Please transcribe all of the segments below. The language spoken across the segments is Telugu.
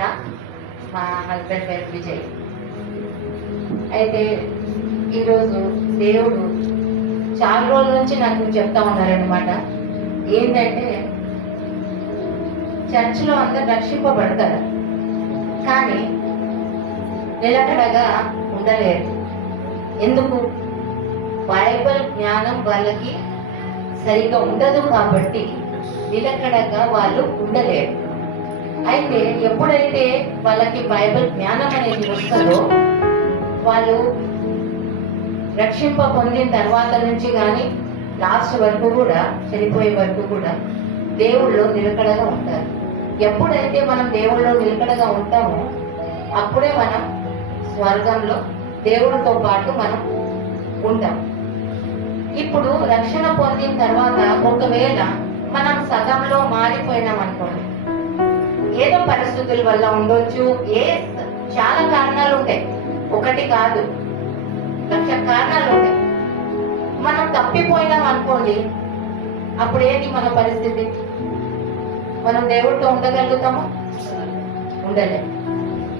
సునీత, మా హస్బెండ్ పేరు విజయ్. అయితే ఈరోజు దేవుడు చాలా రోజుల నుంచి నాకు చెప్తా ఉన్నారనమాట. ఏంటంటే చర్చిలో అందరు రక్షింపబడతారు, కానీ నిలకడగా ఉండలేరు. ఎందుకు? బైబిల్ జ్ఞానం వాళ్ళకి సరిగ్గా ఉండదు కాబట్టి నిలకడగా వాళ్ళు ఉండలేరు. అయితే ఎప్పుడైతే వాళ్ళకి బైబిల్ జ్ఞానం అనేది వస్తుందో వాళ్ళు రక్షింప పొందిన తర్వాత నుంచి కానీ లాస్ట్ వరకు కూడా, చనిపోయే వరకు కూడా దేవుళ్ళు నిలకడగా ఉంటారు. ఎప్పుడైతే మనం దేవుళ్ళు నిలకడగా ఉంటామో అప్పుడే మనం స్వర్గంలో దేవుడితో పాటు మనం ఉంటాం. ఇప్పుడు రక్షణ పొందిన తర్వాత ఒకవేళ మనం సగంలో మారిపోయినాం అనుకోండి, ఏదో పరిస్థితుల వల్ల ఉండొచ్చు, చాలా కారణాలు ఉంటాయి, ఒకటి కాదు, లక్ష కారణాలు ఉంటాయి. మనం తప్పిపోయినాం అనుకోండి, అప్పుడు ఏంటి మన పరిస్థితి? మనం దేవుడితో ఉండగలుగుతామా? ఉండలేం.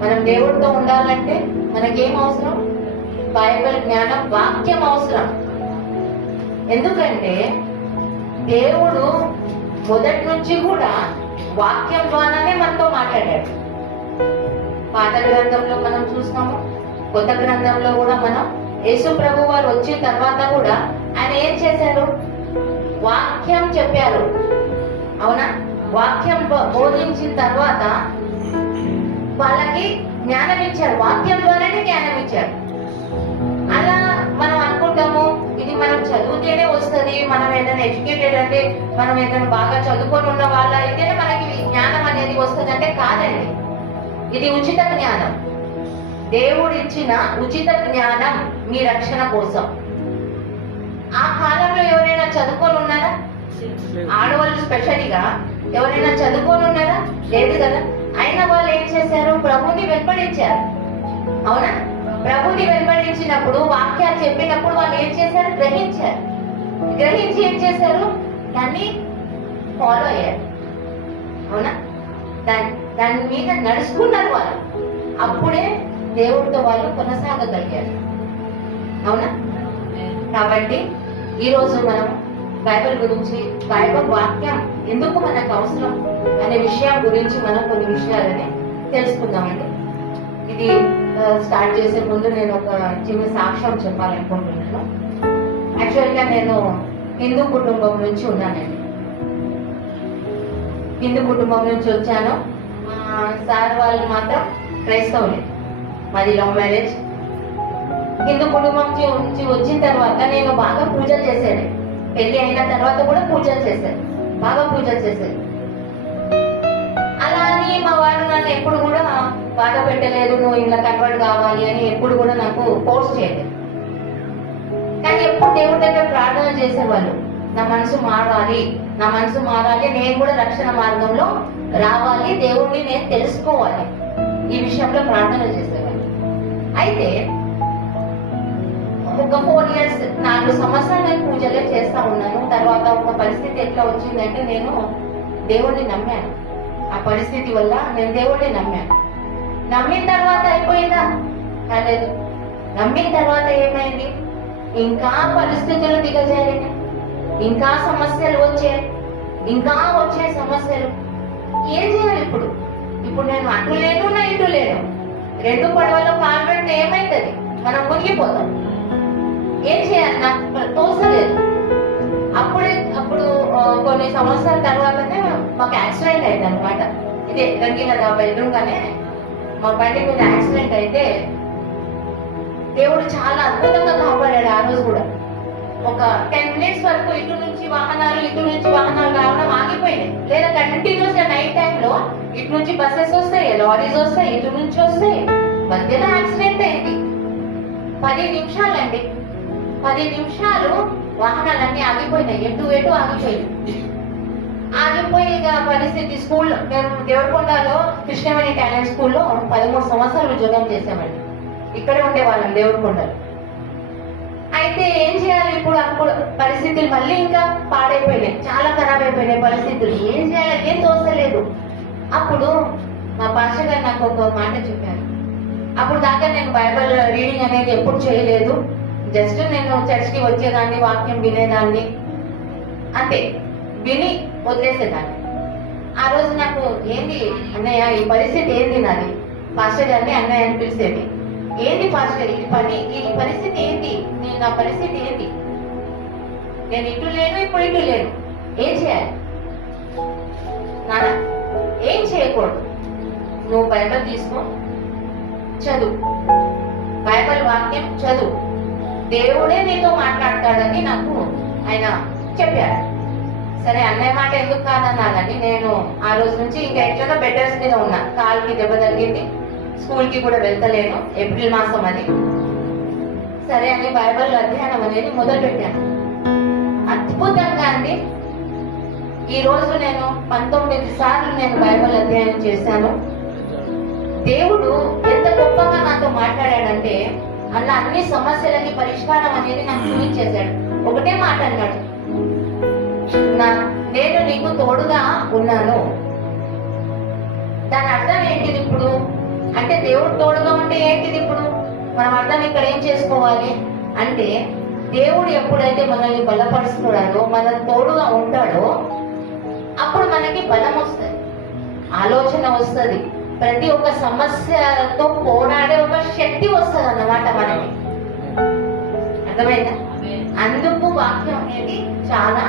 మనం దేవుడితో ఉండాలంటే మనకేం అవసరం? బైబిల్ జ్ఞానం, వాక్యం అవసరం. ఎందుకంటే దేవుడు మొదటి నుంచి కూడా వాక్యం ద్వారానే మనతో మాట్లాడాడు. పాత గ్రంథంలో మనం చూస్తాము, కొత్త గ్రంథంలో కూడా మనం యేసు ప్రభు వారు వచ్చిన తర్వాత కూడా ఆయన ఏం చేశారు? వాక్యం చెప్పారు, అవునా? వాక్యం బోధించిన తర్వాత వాళ్ళకి జ్ఞానం ఇచ్చారు, వాక్యం ద్వారానే జ్ఞానం ఇచ్చారు. అలా మనం అనుకుంటాము ఇది మనం చదివితేనే వస్తుంది, మనం ఏదైనా ఎడ్యుకేటెడ్ అంటే మనం ఏదైనా బాగా చదువుకొని ఉన్న వాళ్ళ అయితేనే మనకి జ్ఞానం అనేది వస్తుంది అంటే కాదండి. ఇది ఉచిత జ్ఞానం, దేవుడు ఇచ్చిన ఉచిత జ్ఞానం మీ రక్షణ కోసం. ఆ కాలంలో ఎవరైనా చదువుకొని ఉన్నారా? ఆడవాళ్ళు స్పెషల్గా ఎవరైనా చదువుకొని ఉన్నారా? లేదు కదా. అయినా వాళ్ళు ఏం చేశారు? ప్రభుని వెంబడించారు, అవునా? ప్రభుని వెంబడించినప్పుడు, వాక్యాలు చెప్పినప్పుడు వాళ్ళు ఏం చేశారు? గ్రహించారు. గ్రహించి ఏం చేశారు? దాన్ని ఫాలో అయ్యారు, అవునా? దాని మీద నడుచుకున్నారు వాళ్ళు. అప్పుడే దేవుడితో వాళ్ళు కొనసాగగలిగారు, అవునా? కాబట్టి ఈరోజు మనం బైబిల్ గురించి, బైబిల్ వాక్యం ఎందుకు మనకు అవసరం అనే విషయం గురించి మనం కొన్ని విషయాలని తెలుసుకుందామండి. ఇది స్టార్ట్ చేసే ముందు నేను ఒక చిన్న సాక్ష్యం చెప్పాలనుకుంటున్నాను. యాక్చువల్గా నేను హిందూ కుటుంబం నుంచి ఉన్నానండి. హిందూ కుటుంబం నుంచి వచ్చాను. సార్ వాళ్ళు మాత్రం క్రైస్తవులే. మాది లవ్ మ్యారేజ్. హిందూ కుటుంబం నుంచి వచ్చిన తర్వాత నేను బాగా పూజలు చేశాను. పెళ్లి అయిన తర్వాత కూడా పూజలు చేశాను, బాగా పూజలు చేశాను. అలా అని మా వారు నన్ను ఎప్పుడు కూడా బాధ పెట్టలేదు, నువ్వు ఇలా కన్వర్ట్ కావాలి అని ఎప్పుడు కూడా నాకు ఫోర్స్ చేయలేదు. కానీ ఎప్పుడు దేవుడి దగ్గర ప్రార్థన చేసేవాళ్ళు, నా మనసు మారాలి, నా మనసు మారాలి, నేను కూడా రక్షణ మార్గంలో రావాలి, దేవుడిని నేను తెలుసుకోవాలి, ఈ విషయంలో ప్రార్థన చేసేవాళ్ళు. అయితే ఒక 4 years, 4 సంవత్సరాలు నేను పూజలే చేస్తా ఉన్నాను. తర్వాత ఒక పరిస్థితి ఎట్లా వచ్చిందంటే నేను దేవుడిని నమ్మాను. ఆ పరిస్థితి వల్ల నేను దేవుడిని నమ్మాను. నమ్మిన తర్వాత అయిపోయిందా? కాలేదు. నమ్మిన తర్వాత ఏమైంది? ఇంకా పరిస్థితులు దిగజారినాయి, ఇంకా సమస్యలు వచ్చాయి, ఇంకా వచ్చే సమస్యలు. ఏం చేయాలి ఇప్పుడు? ఇప్పుడు నేను అటు లేను, నా ఇటు లేను, 2 పడవలో కాలు పెడితే ఏమైతుంది? మనం మునిగిపోతాం. ఏం చేయాలి? నాకు తోసలేదు. అప్పుడు కొన్ని సంవత్సరాల తర్వాతనే మాకు యాక్సిడెంట్ అయింది అనమాట. ఇదే రంగీల దాబా ఎదురుగానే మా బండి మీద యాక్సిడెంట్ అయితే దేవుడు చాలా అద్భుతంగా కాపాడాడు. ఆ రోజు కూడా ఒక 10 minutes వరకు ఇటు నుంచి వాహనాలు రావడం ఆగిపోయినాయి. లేదా కంటిన్యూస్ గా నైట్ టైంలో ఇటు నుంచి బస్సెస్ వస్తాయి, లారీస్ వస్తాయి, ఇటు నుంచి వస్తాయి. మధ్యలో యాక్సిడెంట్ అయింది. 10 నిమిషాలండి, 10 నిమిషాలు వాహనాలన్నీ ఆగిపోయినాయి, ఎటు ఆగిపోయినాయి. ఆగిపోయి ఇక పరిస్థితి, స్కూల్లో మేము దేవరకొండలో కృష్ణవేణి టాలెంట్ స్కూల్లో 13 సంవత్సరాలు ఉద్యోగం చేసామండి. ఇక్కడే ఉండేవాళ్ళం దేవరకొండలో. అయితే ఏం చేయాలి ఇప్పుడు? అప్పుడు పరిస్థితులు మళ్ళీ ఇంకా పాడైపోయినాయి, చాలా ఖరాబ్ అయిపోయినాయి పరిస్థితులు. ఏం చేయాలి? ఏం తోచలేదు. అప్పుడు మా పాస్టర్ గారు నాకు ఒక మాట చెప్పారు. అప్పుడు దాకా నేను బైబిల్ రీడింగ్ అనేది ఎప్పుడు చేయలేదు. జస్ట్ నేను చర్చ్కి వచ్చేదాన్ని, వాక్యం వినేదాన్ని, అంతే, విని వదిలేసేదాన్ని. ఆ రోజు నాకు ఏంది అన్నయ్య ఈ పరిస్థితి ఏంది నాది, పాస్టర్ గారిని అన్నయ్య అని పిలిచేది. ఏంది పాస్టర్ ఈ పరిస్థితి ఏంటి, నా పరిస్థితి ఏంటి, నేను ఇటు లేను ఇప్పుడు ఇటు లేను, ఏం చేయాలి నాన్న? ఏం చేయకూడదు, నువ్వు బైబిల్ తీసుకో, చదువు, బైబిల్ వాక్యం చదువు, దేవుడే నీతో మాట్లాడతాడని నాకు ఆయన చెప్పారు. సరే అన్నయ్య మాట ఎందుకు కాదన్నానని నేను ఆ రోజు నుంచి ఇంకా ఎట్లనో బెటర్స్ మీద ఉన్నా. కాలుకి దెబ్బ తగిలింది, స్కూల్ కి కూడా వెళ్తలేను, ఏప్రిల్ మాసం అది. సరే అని బైబిల్ అధ్యయనం అనేది మొదలు పెట్టాను. అద్భుతంగా అండి, ఈ రోజు నేను 19 సార్లు నేను బైబిల్ అధ్యయనం చేశాను. దేవుడు ఎంత గొప్పగా నాతో మాట్లాడాడంటే అలా అన్ని సమస్యలకి పరిష్కారం అనేది నాకు చూపించేశాడు. ఒకటే మాట అన్నాడు, నేను నీకు తోడుగా ఉన్నాను. దాని అర్థం ఏంటిది ఇప్పుడు అంటే, దేవుడు తోడుగా ఉంటే ఏంటిది ఇప్పుడు మనం అర్థం ఇక్కడ ఏం చేసుకోవాలి అంటే, దేవుడు ఎప్పుడైతే మనల్ని బలపరుస్తున్నాడో, మన తోడుగా ఉంటాడో, అప్పుడు మనకి బలం వస్తుంది, ఆలోచన వస్తుంది, ప్రతి ఒక్క సమస్యతో పోరాడే ఒక శక్తి వస్తుంది అన్నమాట మనకి. అర్థమైందా? అందుకు వాక్యం అనేది చాలా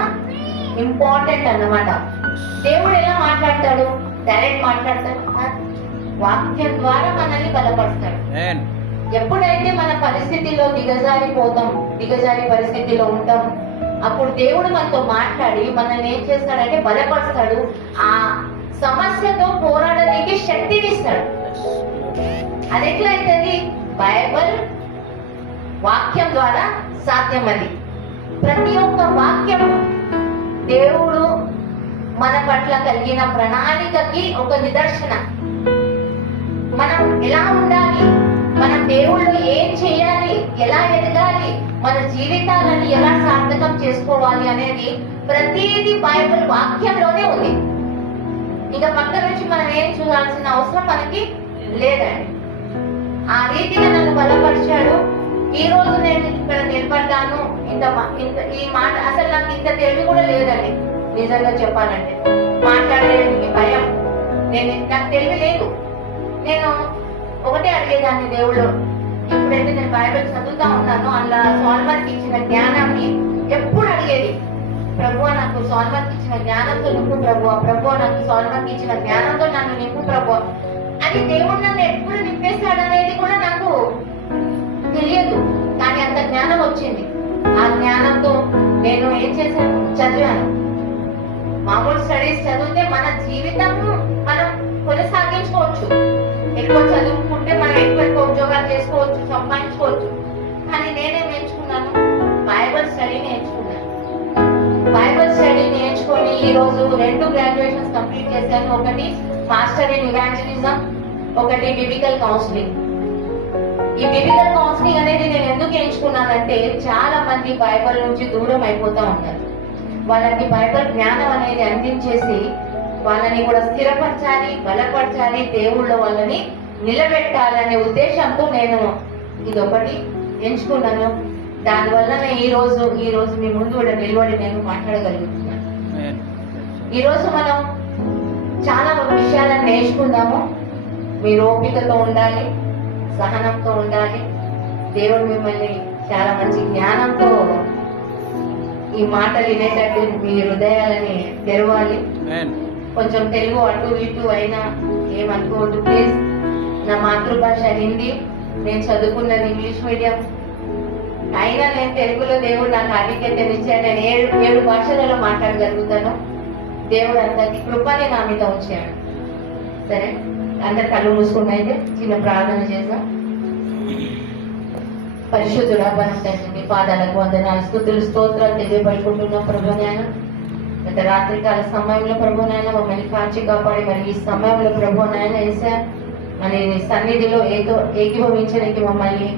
ఇంపార్టెంట్ అన్నమాట. దేవుడు ఎలా మాట్లాడతాడు? డైరెక్ట్ మాట్లాడతాడు, వాక్యం ద్వారా మనల్ని బలపరుస్తాడు. ఎప్పుడైతే మన పరిస్థితిలో దిగజారి పరిస్థితిలో ఉంటాం, అప్పుడు దేవుడు మనతో మాట్లాడి మనల్ని ఏం చేస్తాడంటే బలపరుస్తాడు. ఆ సమస్యతో పోరాడడానికి శక్తిని ఇస్తాడు. అది ఎట్లా అవుతుంది? బైబిల్ వాక్యం ద్వారా సాధ్యం. అది ప్రతి ఒక్క వాక్యం దేవుడు మన పట్ల కలిగిన ప్రణాళికకి ఒక నిదర్శన. మనం ఎలా ఉండాలి, మనం దేవుళ్ళు ఏం చేయాలి, ఎలా ఎదగాలి, మన జీవితాలను ఎలా సార్థకం చేసుకోవాలి అనేది ప్రతిదీ బైబిల్ వాక్యంలోనే ఉంది. ఇక పక్క నుంచి మనం ఏం చూడాల్సిన అవసరం మనకి లేదండి. ఆ రీతిగా నన్ను బలపరిచాడు. ఈ రోజు నేను ఇక్కడ నిలబడ్డాను. ఈ మాట అసలు నాకు ఇంత తెలివి కూడా లేదండి, నిజంగా చెప్పాలంటే. మాట్లాడడానికి భయం, నాకు తెలివి లేదు. నేను ఒకటే అడిగేదాన్ని దేవుడు. ఇప్పుడైతే నేను బైబిల్ చదువుతా ఉన్నాను, అలా సోల్మన్కి ఇచ్చిన జ్ఞానాన్ని ఎప్పుడు అడిగేది, ప్రభువా నాకు సోల్మన్కి ఇచ్చిన జ్ఞానంతో నింపు ప్రభువా, ప్రభువా నాకు సోల్మన్కి ఇచ్చిన జ్ఞానంతో నన్ను నింపు ప్రభువా అని. దేవుడు నన్ను ఎప్పుడు నింపేశాడనేది కూడా నాకు తెలియదు, కానీ అంత జ్ఞానం వచ్చింది. ఆ జ్ఞానంతో నేను ఏం చేశాను, చదివాను. మామూలు స్టడీస్ చదివితే మన జీవితం మనం కొనసాగించుకోవచ్చు, ఎక్కువ చదువుకుంటే మనం ఎక్కువ ఉద్యోగాలు చేసుకోవచ్చు, సంపాదించుకోవచ్చు. కానీ నేనేం నేర్చుకున్నాను? బైబిల్ స్టడీ నేర్చుకున్నాను. బైబిల్ స్టడీ నేర్చుకొని ఈ రోజు 2 గ్రాడ్యుయేషన్స్ కంప్లీట్ చేశాను. ఒకటి మాస్టర్ ఇన్ ఇవాంజలిజం, ఒకటి బిబికల్ కౌన్సిలింగ్. ఈ బిబికల్ కౌన్సిలింగ్ అనేది నేను ఎందుకు ఎంచుకున్నానంటే, చాలా మంది బైబిల్ నుంచి దూరం అయిపోతా ఉంటారు. వాళ్ళకి బైబిల్ జ్ఞానం అనేది అందించేసి వాళ్ళని కూడా స్థిరపరచాలి, బలపరచాలి, దేవుళ్ళ వాళ్ళని నిలబెట్టాలనే ఉద్దేశంతో నేను ఇదొకటి ఎంచుకున్నాను. దానివల్లనే ఈ రోజు మీ ముందు కూడా నిలబడి నేను మాట్లాడగలుగుతున్నాను. ఈ రోజు మనం చాలా విషయాలను నేర్చుకుందాము. మీరు ఓపికతో ఉండాలి, సహనంతో ఉండాలి. దేవుడు మిమ్మల్ని చాలా మంచి జ్ఞానంతో ఈ మాటలు వినేటట్టు మీ హృదయాలని తెరవాలి. కొంచెం తెలుగు అటు ఇటు అయినా ఏమనుకోవద్దు ప్లీజ్. నా మాతృభాష హిందీ, నేను చదువుకున్నది ఇంగ్లీష్ మీడియం. అయినా నేను తెలుగులో దేవుడు నాకు ఆధిక్యతనిచ్చాడు. నేను 7 భాషలలో మాట్లాడగలుగుతాను. దేవుడు అంతటి కృపని నా మీద ఉంచాడు. సరే, అందరు కళ్ళు మూసుకున్నైతే చిన్న ప్రార్థన చేద్దాం. పరిశుద్ధుడా, తండ్రి పాదాలకు వందనాలు, స్తుతులు, స్తోత్రాలు తెలియబడుకుంటున్నాం ప్రభు నాయన. గత రాత్రికాల సమయంలో ప్రభు నాయన మమ్మల్ని కాచి కాపాడి మరి ఈ సమయంలో ప్రభు నాయన వేసా మరి సన్నిధిలో ఏకీభవించడానికి మమ్మల్ని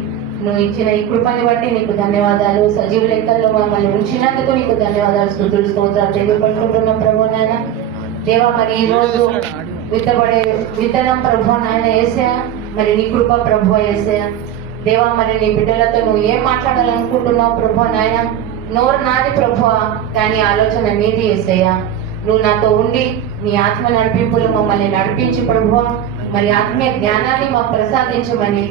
నువ్వు ఇచ్చిన ఈ కృపని బట్టి నీకు ధన్యవాదాలు. సజీవ లెక్కల్లో మమ్మల్ని ఉంచినందుకు నీకు ధన్యవాదాలు, స్తుతులు, స్తోత్రాలు తెలియబడుకుంటున్నాం ప్రభు నాయన. దేవా, మరి ఈ రోజు విత్తబడే విత్తనం ప్రభు నాయన యేసయ్యా, మరి నీ కృప ప్రభు యేసయ్యా. దేవా, మరి నీ బిడ్డలతో నువ్వు ఏం మాట్లాడాలనుకుంటున్నావు ప్రభు నాయన? నోరు నాది ప్రభు, కానీ ఆలోచన నీది యేసయ్యా. నువ్వు నాతో ఉండి నీ ఆత్మ నడిపింపులు మమ్మల్ని నడిపించి ప్రభు, మరి ఆత్మీయ జ్ఞానాన్ని మాకు ప్రసాదించమని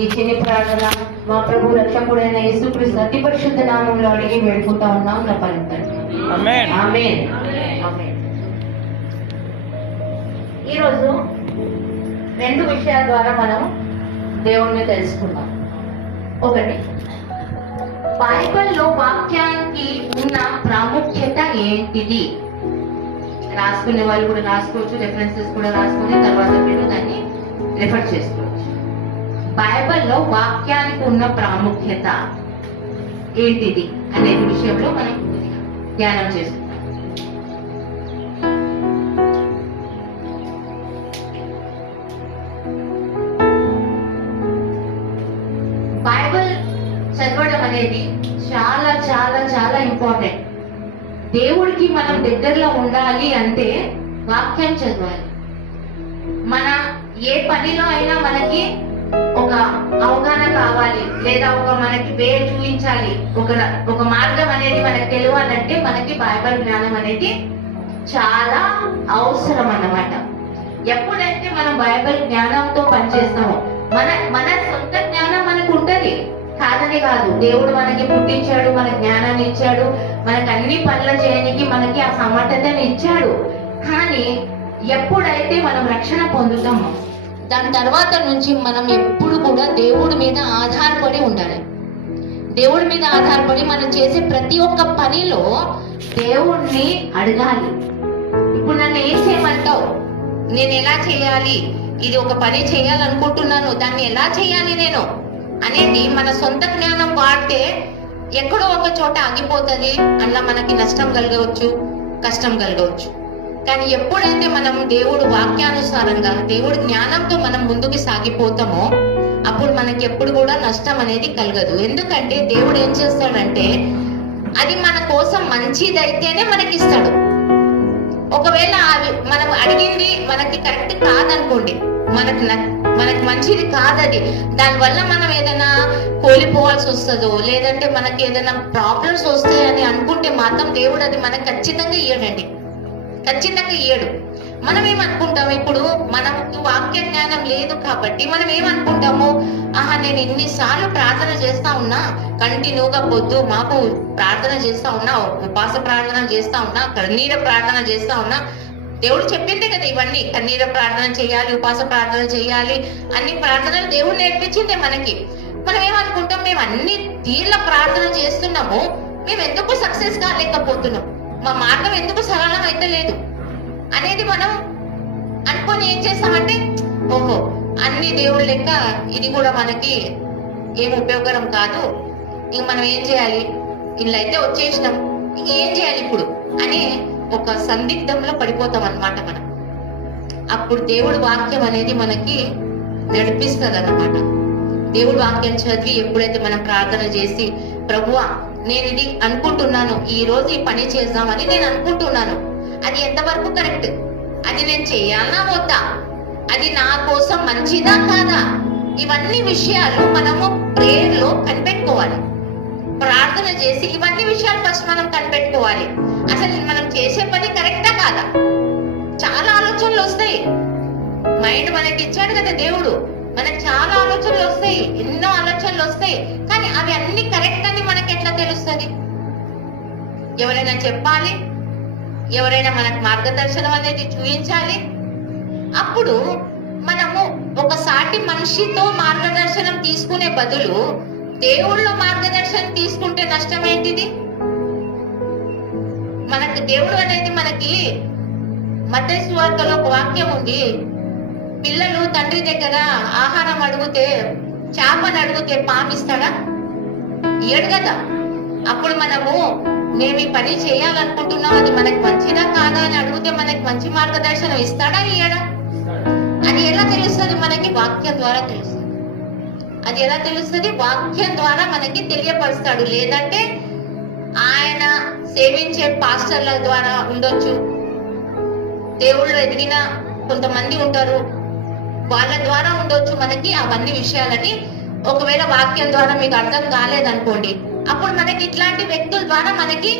ఈ చిన్ని ప్రార్థన మా ప్రభు రక్షకుడైన యేసుక్రీస్తు అతి పరిశుద్ధ నామంలో అడిగి వేడుకుంటా ఉన్నాం నా పలుకుతండి. ఆమేన్. ఆమేన్. ఈరోజు 2 విషయాల ద్వారా మనం దేవుణ్ణి తెలుసుకుందాం. ఒకటి, బైబిల్లో వాక్యానికి ఉన్న ప్రాముఖ్యత ఏంటిది? రాసుకునే వాళ్ళు కూడా రాసుకోవచ్చు, రెఫరెన్సెస్ కూడా రాసుకుని తర్వాత మీరు దాన్ని రిఫర్ చేసుకోవచ్చు. బైబిల్లో వాక్యానికి ఉన్న ప్రాముఖ్యత ఏంటిది అనే విషయంలో మనం ధ్యానం చేసుకుంటాం. బైబిల్ చదవడం అనేది చాలా చాలా చాలా ఇంపార్టెంట్. దేవుడికి మనం దగ్గరలో ఉండాలి అంటే వాక్యం చదవాలి. మన ఏ పనిలో అయినా మనకి ఒక అవగాహన కావాలి, లేదా మనకి వే చూపించాలి, ఒక మార్గం అనేది మనకి తెలియాలంటే మనకి బైబిల్ జ్ఞానం అనేది చాలా అవసరం అన్నమాట. ఎప్పుడైతే మనం బైబిల్ జ్ఞానంతో పనిచేస్తామో మన సొంత జ్ఞానం మనకు ఉంటది, కాదని కాదు. దేవుడు మనకి పుట్టించాడు, మన జ్ఞానాన్ని ఇచ్చాడు, మనకి అన్ని పనులు చేయడానికి మనకి ఆ సమర్థతని ఇచ్చాడు. కానీ ఎప్పుడైతే మనం రక్షణ పొందుతామో దాని తర్వాత నుంచి మనం ఎప్పుడు కూడా దేవుడి మీద ఆధారపడి ఉండాలి. దేవుడి మీద ఆధారపడి మనం చేసే ప్రతి ఒక్క పనిలో దేవుణ్ణి అడగాలి. ఇప్పుడు నన్ను ఏం చేయమంటావు, నేను ఎలా చేయాలి, ఇది ఒక పని చేయాలనుకుంటున్నాను, దాన్ని ఎలా చేయాలి నేను అనేది మన సొంత జ్ఞానం వాడితే ఎక్కడో ఒక చోట ఆగిపోతుంది. అలా మనకి నష్టం కలగవచ్చు, కష్టం కలగవచ్చు. కానీ ఎప్పుడైతే మనం దేవుడు వాక్యానుసారంగా దేవుడి జ్ఞానంతో మనం ముందుకు సాగిపోతామో అప్పుడు మనకి ఎప్పుడు కూడా నష్టం అనేది కలగదు. ఎందుకంటే దేవుడు ఏం చేస్తాడంటే అది మన కోసం మంచిదైతేనే మనకి ఇస్తాడు. ఒకవేళ మనం అడిగింది మనకి కరెక్ట్ కాదనుకోండి, మనకి మంచిది కాదది, దానివల్ల మనం ఏదైనా కోల్పోవాల్సి వస్తుందో లేదంటే మనకి ఏదైనా ప్రాబ్లమ్స్ వస్తాయని అనుకుంటే మాత్రం దేవుడు అది మనకు ఖచ్చితంగా ఇయ్యడండి, ఖచ్చితంగా ఇయ్యడు. మనం ఏమనుకుంటాము, ఇప్పుడు మనకు వాక్య జ్ఞానం లేదు కాబట్టి మనం ఏమనుకుంటాము, నేను ఎన్నిసార్లు ప్రార్థన చేస్తా ఉన్నా, కంటిన్యూగా పొద్దు మాకు ప్రార్థన చేస్తా ఉన్నా, ఉపవాస ప్రార్థన చేస్తా ఉన్నా, కన్నీర ప్రార్థన చేస్తా ఉన్నా, దేవుడు చెప్పిందే కదా ఇవన్నీ, కన్నీర ప్రార్థన చేయాలి, ఉపవాస ప్రార్థన చేయాలి, అన్ని ప్రార్థనలు దేవుడు నేర్పించిందే మనకి. మనం ఏమనుకుంటాం, మేము అన్ని తీర్ల ప్రార్థన చేస్తున్నాము, మేము ఎందుకు సక్సెస్ కాలేకపోతున్నాం, మా మార్గం ఎందుకు సరళం అయితే లేదు అనేది మనం అనుకొని ఏం చేస్తామంటే, ఓహో అన్ని దేవుడు లెక్క ఇది కూడా మనకి ఏం ఉపయోగకరం కాదు, ఇంక మనం ఏం చేయాలి, ఇలా అయితే వచ్చేసినాం, ఇంక ఏం చేయాలి ఇప్పుడు అని ఒక సందిగ్ధంలో పడిపోతాం అన్నమాట మనం. అప్పుడు దేవుడి వాక్యం అనేది మనకి నడిపిస్తుంది అన్నమాట. దేవుడి వాక్యం చదివి ఎప్పుడైతే మనం ప్రార్థన చేసి, ప్రభువా నేను ఇది అనుకుంటున్నాను, ఈ రోజు ఈ పని చేద్దామని నేను అనుకుంటున్నాను, అది ఎంతవరకు కరెక్ట్, అది నేను చేయాలా వద్దా, అది నా కోసం మంచిదా కాదా, ఇవన్నీ విషయాలు మనము ప్రేయర్ లో కనిపెట్టుకోవాలి. ప్రార్థన చేసి ఇవన్నీ విషయాలు ఫస్ట్ మనం కనిపెట్టుకోవాలి. అసలు మనం చేసే పని కరెక్టా కాదా. చాలా ఆలోచనలు వస్తాయి, మైండ్ మనకి ఇచ్చాడు కదా దేవుడు, మనకు చాలా ఆలోచనలు వస్తాయి, ఎన్నో ఆలోచనలు వస్తాయి. కానీ అవి అన్ని కరెక్ట్ అని మనకి ఎట్లా తెలుస్తుంది? ఎవరైనా చెప్పాలి, ఎవరైనా మనకు మార్గదర్శనం అనేది చూపించాలి. అప్పుడు మనము ఒక సాటి మనిషితో మార్గదర్శనం తీసుకునే బదులు దేవుళ్ళ మార్గదర్శనం తీసుకుంటే నష్టం ఏంటిది? మనకు దేవుడు అనేది మనకి మత్తయి సువార్తలో ఒక వాక్యం ఉంది, పిల్లలు తండ్రి దగ్గర ఆహారం అడిగితే, చేపను అడిగితే పామిస్తాడా? ఇయ్యడు కదా. అప్పుడు మనము మేము ఈ పని చేయాలనుకుంటున్నాం, అది మనకి మంచిదా కాదా అని అడిగితే మనకి మంచి మార్గదర్శనం ఇస్తాడా ఇయ్యడా? అది ఎలా తెలుస్తుంది? మనకి వాక్యం ద్వారా తెలుస్తుంది. అది ఎలా తెలుస్తుంది? వాక్యం ద్వారా మనకి తెలియపరుస్తాడు. లేదంటే ఆయన సేవించే పాస్టర్ల ద్వారా ఉండొచ్చు, దేవుళ్ళు ఎదిగిన కొంతమంది ఉంటారు, వాళ్ళ ద్వారా ఉండొచ్చు మనకి అవన్నీ విషయాలని. ఒకవేళ వాక్యం ద్వారా మీకు అర్థం కాలేదనుకోండి, అప్పుడు మనకి ఇట్లాంటి వ్యక్తుల ద్వారా మనకి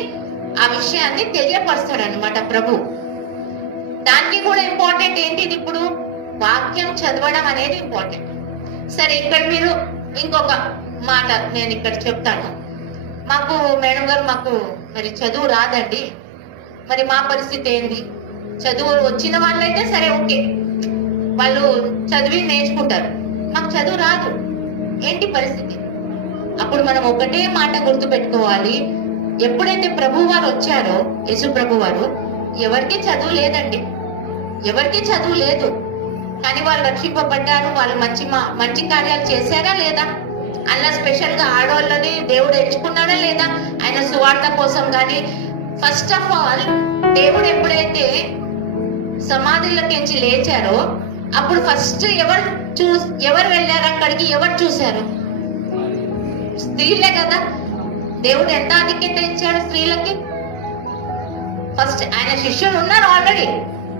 ఆ విషయాన్ని తెలియపరుస్తాడు అనమాట ప్రభు. దానికి కూడా ఇంపార్టెంట్ ఏంటిది, ఇప్పుడు వాక్యం చదవడం అనేది ఇంపార్టెంట్. సరే, ఇక్కడ మీరు ఇంకొక మాట నేను ఇక్కడ చెప్తాను. మాకు మేడం గారు, మాకు మరి చదువు రాదండి, మరి మా పరిస్థితి ఏంది? చదువు వచ్చిన వాళ్ళైతే సరే, ఓకే, వాళ్ళు చదివి నేర్చుకుంటారు. మాకు చదువు రాదు, ఏంటి పరిస్థితి? అప్పుడు మనం ఒకటే మాట గుర్తు పెట్టుకోవాలి. ఎప్పుడైతే ప్రభు వారు వచ్చారో, యేసు ప్రభు వారు, ఎవరికి చదువు లేదండి, ఎవరికి చదువు లేదు. కానీ వాళ్ళు రక్షింపబడ్డారు, వాళ్ళు మంచి కార్యాలు చేశారా లేదా? అలా స్పెషల్ గా ఆడవాళ్ళని దేవుడు ఎంచుకున్నాడా లేదా ఆయన సువార్త కోసం? కానీ ఫస్ట్ ఆఫ్ ఆల్ దేవుడు ఎప్పుడైతే సమాధులకించి లేచారో, అప్పుడు ఫస్ట్ ఎవరు వెళ్ళారు అక్కడికి? ఎవరు చూశారు? స్త్రీలే కదా. దేవుడు ఎంత ఆధిక్యత ఇచ్చాడు స్త్రీలకి? ఫస్ట్ ఆయన శిష్యులు ఉన్నారు ఆల్రెడీ.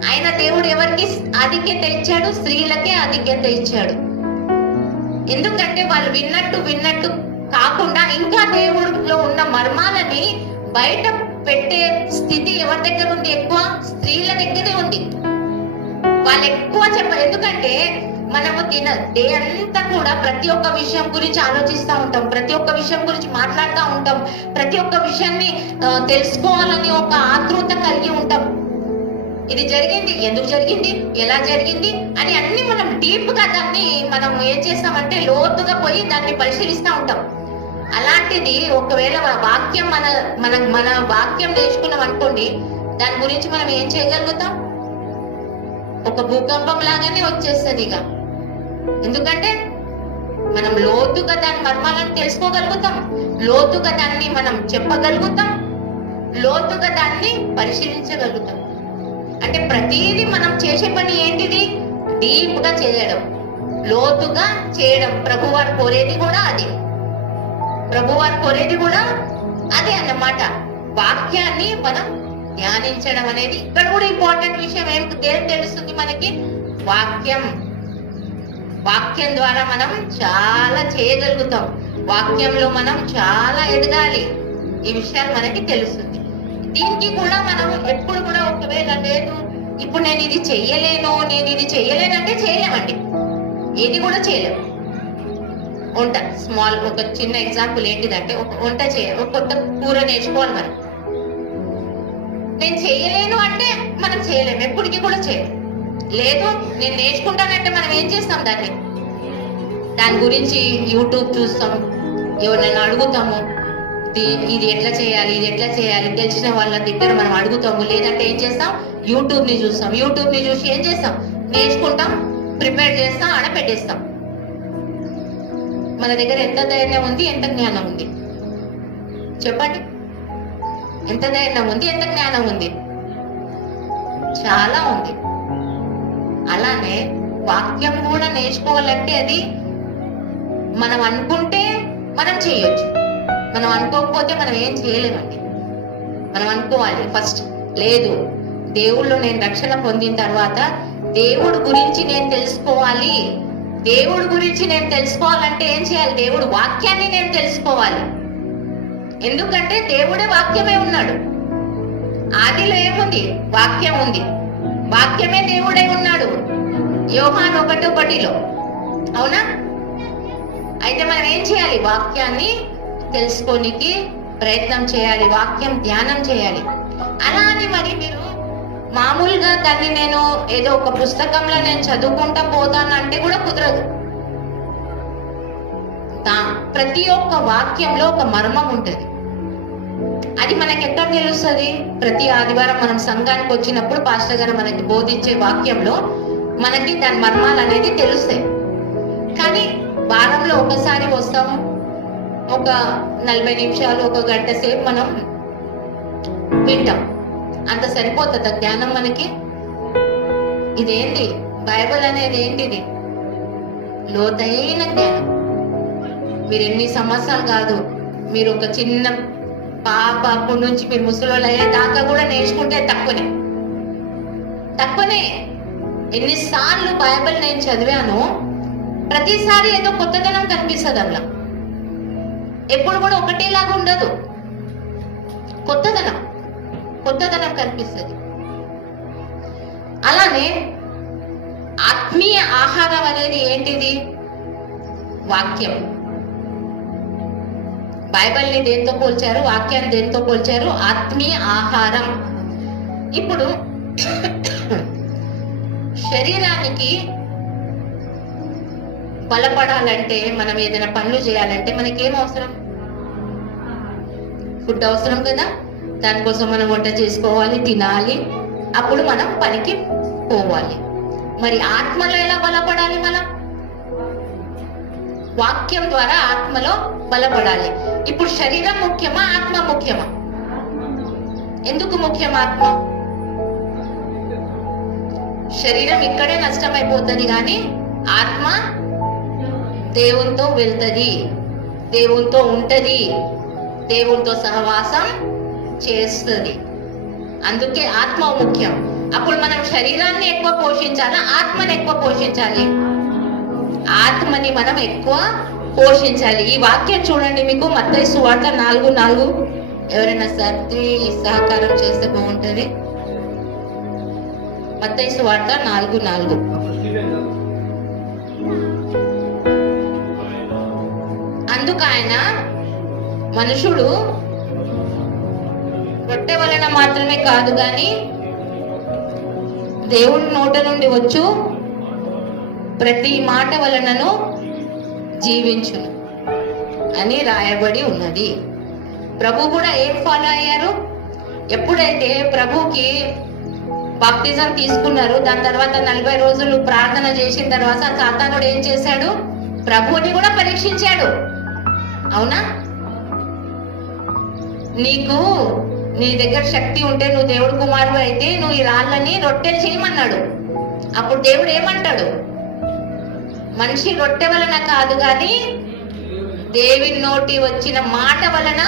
ఆయన దేవుడు ఎవరికి ఆధిక్యత ఇచ్చాడు? స్త్రీలకే ఆధిక్యత ఇచ్చాడు. ఎందుకంటే వాళ్ళు విన్నట్టు కాకుండా ఇంకా దేవుడిలో ఉన్న మర్మాలని బయట పెట్టే స్థితి ఎవరి దగ్గర ఉంది? ఎక్కువ స్త్రీల దగ్గరే ఉంది. వాళ్ళు ఎక్కువ చెప్పారు. ఎందుకంటే మనము డే అంతా కూడా ప్రతి ఒక్క విషయం గురించి ఆలోచిస్తూ ఉంటాం, ప్రతి ఒక్క విషయం గురించి మాట్లాడుతూ ఉంటాం, ప్రతి ఒక్క విషయాన్ని తెలుసుకోవాలని ఒక ఆతృత కలిగి ఉంటాం. ఇది జరిగింది, ఎందుకు జరిగింది, ఎలా జరిగింది అని అన్ని మనం డీప్ గా దాన్ని మనం ఏం చేస్తామంటే లోతుగా పోయి దాన్ని పరిశీలిస్తూ ఉంటాం. అలాంటిది ఒకవేళ వాక్యం మన వాక్యం నేర్చుకున్నాం అనుకోండి, దాని గురించి మనం ఏం చేయగలుగుతాం? ఒక భూకంపం లాగానే వచ్చేస్తుంది ఇక. ఎందుకంటే మనం లోతుగా దాని మర్మాలను తెలుసుకోగలుగుతాం, లోతుగా దాన్ని మనం చెప్పగలుగుతాం, లోతుగా దాన్ని పరిశీలించగలుగుతాం. అంటే ప్రతిదీ మనం చేసే పని ఏంటిది? డీప్ గా చేయడం, లోతుగా చేయడం. ప్రభువారు కోరేది కూడా అదే, ప్రభువారు కోరేది కూడా అదే అన్నమాట. వాక్యాన్ని మనం ధ్యానించడం అనేది ఇక్కడ కూడా ఇంపార్టెంట్ విషయం. ఏం తెలుస్తుంది మనకి? వాక్యం ద్వారా మనం చాలా చేయగలుగుతాం, వాక్యంలో మనం చాలా ఎదగాలి. ఈ విషయాలు మనకి తెలుస్తుంది. దీనికి కూడా మనం ఎప్పుడు కూడా ఒకవేళ లేదు ఇప్పుడు నేను ఇది చెయ్యలేను అంటే చేయలేమండి, ఏది కూడా చేయలేము. వంట స్మాల్ ఒక చిన్న ఎగ్జాంపుల్ ఏంటిదంటే, ఒక వంట ఒక కొత్త కూర నేర్చుకోవాలి మనం. నేను చేయలేను అంటే మనం చేయలేము, ఎప్పటికీ కూడా చేయలేము. లేదు నేను నేర్చుకుంటానంటే మనం ఏం చేస్తాం? దాని గురించి యూట్యూబ్ చూస్తాం, ఎవరినైనా అడుగుతాము, ఇది ఎట్లా చేయాలి, తెలిసిన వాళ్ళ దగ్గర మనం అడుగుతాము. లేదంటే ఏం చేస్తాం? యూట్యూబ్ ని చూసి ఏం చేస్తాం? నేర్చుకుంటాం, ప్రిపేర్ చేస్తాం, ఆడ పెట్టేస్తాం. మన దగ్గర ఎంత ధైర్యం ఉంది, ఎంత జ్ఞానం ఉంది? చెప్పండి. ఎంత ధైర్యం ఉంది, ఎంత జ్ఞానం ఉంది? చాలా ఉంది. అలానే వాక్యం కూడా నేర్చుకోవాలంటే అది మనం అనుకుంటే మనం చేయొచ్చు, మనం అనుకోకపోతే మనం ఏం చేయలేమండి. మనం అనుకోవాలి ఫస్ట్. లేదు, దేవుళ్ళు నేను రక్షణ పొందిన తర్వాత దేవుడు గురించి నేను తెలుసుకోవాలి. దేవుడు గురించి నేను తెలుసుకోవాలంటే ఏం చేయాలి? దేవుడు వాక్యాన్ని నేను తెలుసుకోవాలి. ఎందుకంటే దేవుడే వాక్యమే ఉన్నాడు. ఆదిలో ఏముంది? వాక్యం ఉంది, వాక్యమే దేవుడై ఉన్నాడు. యోహాను 1:1 అవునా? అయితే మనం ఏం చేయాలి? వాక్యాన్ని తెలుసుకోనికి ప్రయత్నం చేయాలి, వాక్యం ధ్యానం చేయాలి. అలా అని మరి మీరు మామూలుగా దాన్ని నేను ఏదో ఒక పుస్తకంలో నేను చదువుకుంటా పోతాను అంటే కూడా కుదరదు. ప్రతి ఒక్క వాక్యంలో ఒక మర్మం ఉంటుంది. అది మనకి ఎక్కడ తెలుస్తుంది? ప్రతి ఆదివారం మనం సంఘానికి వచ్చినప్పుడు పాస్టర్ గారు మనకి బోధించే వాక్యంలో మనకి దాని మర్మాలు అనేది తెలుస్తాయి. కానీ వారంలో ఒకసారి వస్తాము, ఒక 40 నిమిషాలు, ఒక గంట సేపు మనం వింటాం, అంత సరిపోతుందా జ్ఞానం మనకి? ఇదేంటి బైబిల్ అనేది? ఏంటిది? లోతైన జ్ఞానం. మీరు ఎన్ని సంవత్సరాలు కాదు, మీరు ఒక చిన్న పాప అప్పటి నుంచి మీరు ముసలోళ్ళు అయ్యే దాకా కూడా నేర్చుకుంటే తక్కువనే. ఎన్నిసార్లు బైబిల్ నేను చదివాను, ప్రతిసారి ఏదో కొత్తదనం కనిపిస్తుంది అందులో. ఎప్పుడు కూడా ఒకటేలాగా ఉండదు, కొత్తదనం కనిపిస్తుంది. అలానే ఆత్మీయ ఆహారం అనేది ఏంటిది? వాక్యం. బైబిల్ని దేంతో పోల్చారు? వాక్యాన్ని దేంతో పోల్చారు? ఆత్మీయ ఆహారం. ఇప్పుడు శరీరానికి బలపడాలంటే, మనం ఏదైనా పనులు చేయాలంటే మనకేం అవసరం? ఫుడ్ అవసరం కదా. దానికోసం మనం వంట చేసుకోవాలి, తినాలి, అప్పుడు మనం పనికి పోవాలి. మరి ఆత్మలో ఎలా బలపడాలి? మనం వాక్యం ద్వారా ఆత్మలో బలపడాలి. ఇప్పుడు శరీరం ముఖ్యమా, ఆత్మ ముఖ్యమా? ఎందుకు ముఖ్యం ఆత్మ? శరీరం ఇక్కడే నష్టమైపోతుంది, కానీ ఆత్మ దేవునితో వెళ్తుంది, దేవునితో ఉంటది, దేవునితో సహవాసం చేస్తుంది. అందుకే ఆత్మ ముఖ్యం. అప్పుడు మనం శరీరాన్ని ఎక్కువ పోషించాలా, ఆత్మని ఎక్కువ పోషించాలి? ఆత్మని మనం ఎక్కువ పోషించాలి. ఈ వాక్యం చూడండి, మీకు మత్తయి సువార్త 4:4. ఎవరైనా సర్ది సహకారం చేస్తే బాగుంటది. మత్తయి సువార్త 4:4. అందుకు ఆయన, మనుషుడు రొట్టె వలన మాత్రమే కాదు గాని దేవుడి నోట నుండి వచ్చు ప్రతి మాట వలనను జీవించును అని రాయబడి ఉన్నది. ప్రభు కూడా ఏం ఫాలో అయ్యారు? ఎప్పుడైతే ప్రభుకి బాప్తిజం తీసుకున్నారు, దాని తర్వాత 40 రోజులు ప్రార్థన చేసిన తర్వాత సాతానుడు ఏం చేశాడు? ప్రభువుని కూడా పరీక్షించాడు. అవునా? నీ దగ్గర శక్తి ఉంటే, నువ్వు దేవుడు కుమారుడు అయితే నువ్వు ఈ రాళ్ళని రొట్టెలు చేయమన్నాడు. అప్పుడు దేవుడు ఏమంటాడు? మనిషి రొట్టె వలన కాదు గాని దేవుని నోటి వచ్చిన మాట వలన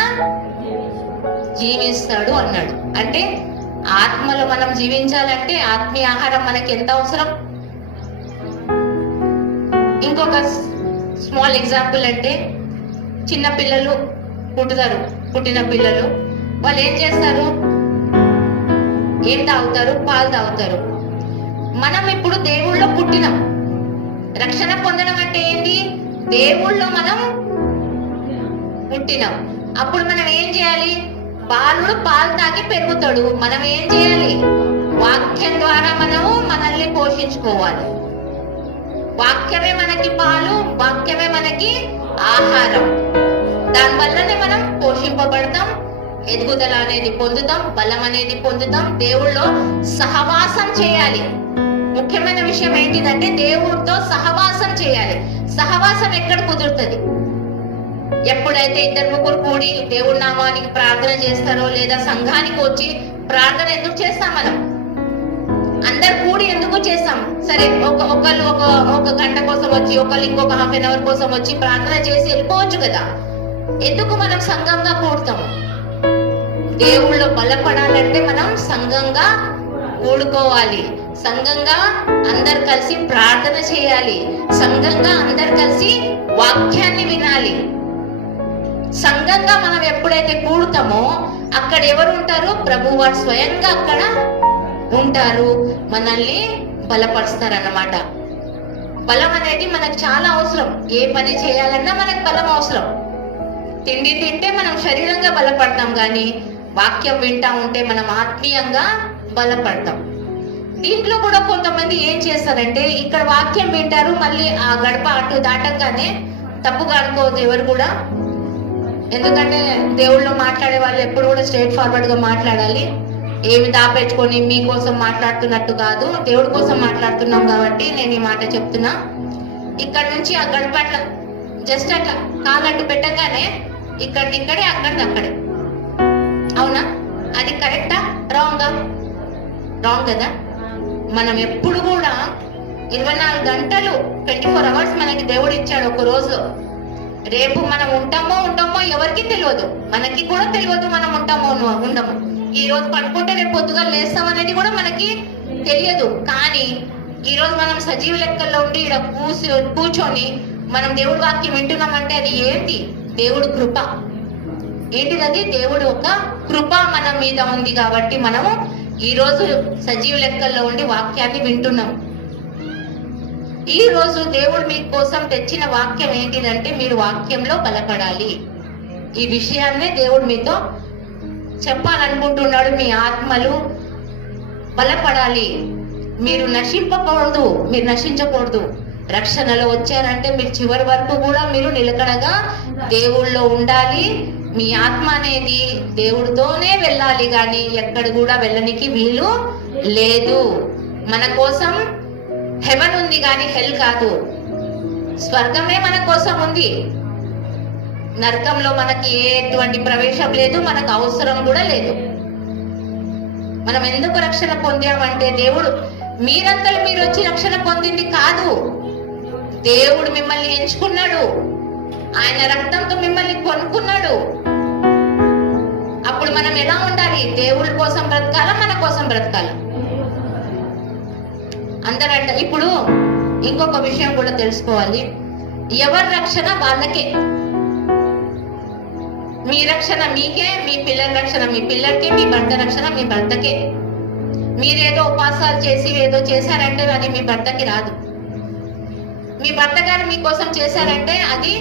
జీవిస్తాడు అన్నాడు. అంటే ఆత్మలో మనం జీవించాలంటే ఆత్మీయ ఆహారం మనకి ఎంత అవసరం? ఇంకొక స్మాల్ ఎగ్జాంపుల్ అంటే, చిన్న పిల్లలు పుట్టిన పిల్లలు వాళ్ళు ఏం చేస్తారు? ఏం తాగుతారు? పాలు తాగుతారు. మనం ఇప్పుడు దేవుళ్ళో పుట్టినాం. రక్షణ పొందడం అంటే ఏంటి? దేవుళ్ళో మనం పుట్టినాం. అప్పుడు మనం ఏం చేయాలి? బాలుడు పాలు తాగి పెరుగుతాడు. మనం ఏం చేయాలి? వాక్యం ద్వారా మనము మనల్ని పోషించుకోవాలి. వాక్యమే మనకి పాలు, వాక్యమే మనకి ఆహారం. దానివల్లనే మనం పోషింపబడతాం, ఎదుగుదల అనేది పొందుతాం, బలం అనేది పొందుతాం. దేవుళ్ళో సహవాసం చేయాలి. ముఖ్యమైన విషయం ఏంటిదంటే దేవుడితో సహవాసం చేయాలి. సహవాసం ఎక్కడ కుదురుతుంది? ఎప్పుడైతే 2-3 కూడి దేవుడి నామానికి ప్రార్థన చేస్తారో, లేదా సంఘానికి వచ్చి ప్రార్థన ఎందుకు చేస్తాం? మనం అందరు కూడి ఎందుకు చేస్తాం? సరే, ఒకళ్ళు ఒక గంట కోసం వచ్చి, ఒకళ్ళు ఇంకొక హాఫ్ అన్ అవర్ కోసం వచ్చి ప్రార్థన చేసి వెళ్ళిపోవచ్చు కదా. ఎందుకు మనం సంఘంగా కూడతాము? దేవుళ్ళో బలపడాలంటే మనం సంఘంగా కూడుకోవాలి. సంఘంగా అందరు కలిసి ప్రార్థన చేయాలి. సంఘంగా అందరు కలిసి వాక్యాన్ని వినాలి. సంఘంగా మనం ఎప్పుడైతే కూడుతామో అక్కడ ఎవరు ఉంటారు? ప్రభువారు స్వయంగా అక్కడ ఉంటారు, మనల్ని బలపరుస్తారన్నమాట. బలం అనేది మనకు చాలా అవసరం. ఏ పని చేయాలన్నా మనకు బలం అవసరం. తిండి తింటే మనం శరీరంగా బలపడతాం, కానీ వాక్యం వింటా ఉంటే మనం ఆత్మీయంగా బలపడతాం. దీంట్లో కూడా కొంతమంది ఏం చేస్తారంటే, ఇక్కడ వాక్యం వింటారు, మళ్ళీ ఆ గడప అటు దాటంగానే తప్పుగా అనుకోవద్దు ఎవరు కూడా. ఎందుకంటే దేవుళ్ళు మాట్లాడే వాళ్ళు ఎప్పుడు కూడా స్ట్రైట్ ఫార్వర్డ్ గా మాట్లాడాలి. ఏమి దాపెట్టుకొని మీకోసం మాట్లాడుతున్నట్టు కాదు, దేవుడి కోసం మాట్లాడుతున్నాం కాబట్టి నేను ఈ మాట చెప్తున్నా. ఇక్కడ నుంచి ఆ గడప అట్లా జస్ట్ అట్లా కాలట్టు పెట్టగానే ఇక్కడిక్కడే అక్కడే. అవునా? అది కరెక్టా? రాంగా? రాంగ్ కదా. మనం ఎప్పుడు కూడా 24 గంటలు 24 అవర్స్ మనకి దేవుడు ఇచ్చాడు ఒక రోజు. రేపు మనం ఉంటామో ఎవరికి తెలియదు, మనకి కూడా తెలియదు మనం ఉంటామో ఉండము. ఈ రోజు పడుకుంటే రేపు పొద్దుగా లేస్తాం అనేది కూడా మనకి తెలియదు. కానీ ఈ రోజు మనం సజీవ లెక్కల్లో ఉండి ఇక్కడ కూర్చొని మనం దేవుడి వాక్యం వింటున్నామంటే అది ఏంటి? దేవుడు కృప. ఏంటిది? అది దేవుడు ఒక కృప మన మీద ఉంది కాబట్టి మనము ఈ రోజు సజీవ లెక్కల్లో ఉండి వాక్యాన్ని వింటున్నాం. ఈ రోజు దేవుడు మీ కోసం తెచ్చిన వాక్యం ఏంటిదంటే మీరు వాక్యంలో బలపడాలి. ఈ విషయాన్నే దేవుడు మీతో చెప్పాలనుకుంటున్నాడు. మీ ఆత్మలు బలపడాలి. మీరు నశింపకూడదు, మీరు నశించకూడదు. రక్షణలో వచ్చారంటే మీరు చివరి వరకు కూడా మీరు నిలకడగా దేవుళ్ళో ఉండాలి. మీ ఆత్మ అనేది దేవుడితోనే వెళ్ళాలి, కానీ ఎక్కడ కూడా వెళ్ళనికి వీలు లేదు. మన కోసం హెవెన్ ఉంది కానీ హెల్ కాదు. స్వర్గమే మన కోసం ఉంది. నరకంలో మనకి ఎటువంటి ప్రవేశం లేదు, మనకు అవసరం కూడా లేదు. మనం ఎందుకు రక్షణ పొందామంటే దేవుడు మీరంతలో మీరు వచ్చి రక్షణ పొందింది కాదు. దేవుడు మిమ్మల్ని ఎంచుకున్నాడు, ఆయన రక్తంతో మిమ్మల్ని కొనుక్కున్నాడు. అప్పుడు మనం ఎలా ఉండాలి? దేవుడి కోసం బ్రతకాల, మన కోసం బ్రతకాల. అందరంట. ఇప్పుడు ఇంకొక విషయం కూడా తెలుసుకోవాలి. ఎవరి రక్షణ వాళ్ళకే. మీ రక్షణ మీకే, మీ పిల్లల రక్షణ మీ పిల్లలకే, మీ భర్త రక్షణ మీ భర్తకే. మీరేదో ఉపాసాలు చేసి ఏదో చేశారంటే అది మీ భర్తకి రాదు. మీ భర్త గారు మీకోసం చేశారంటే అది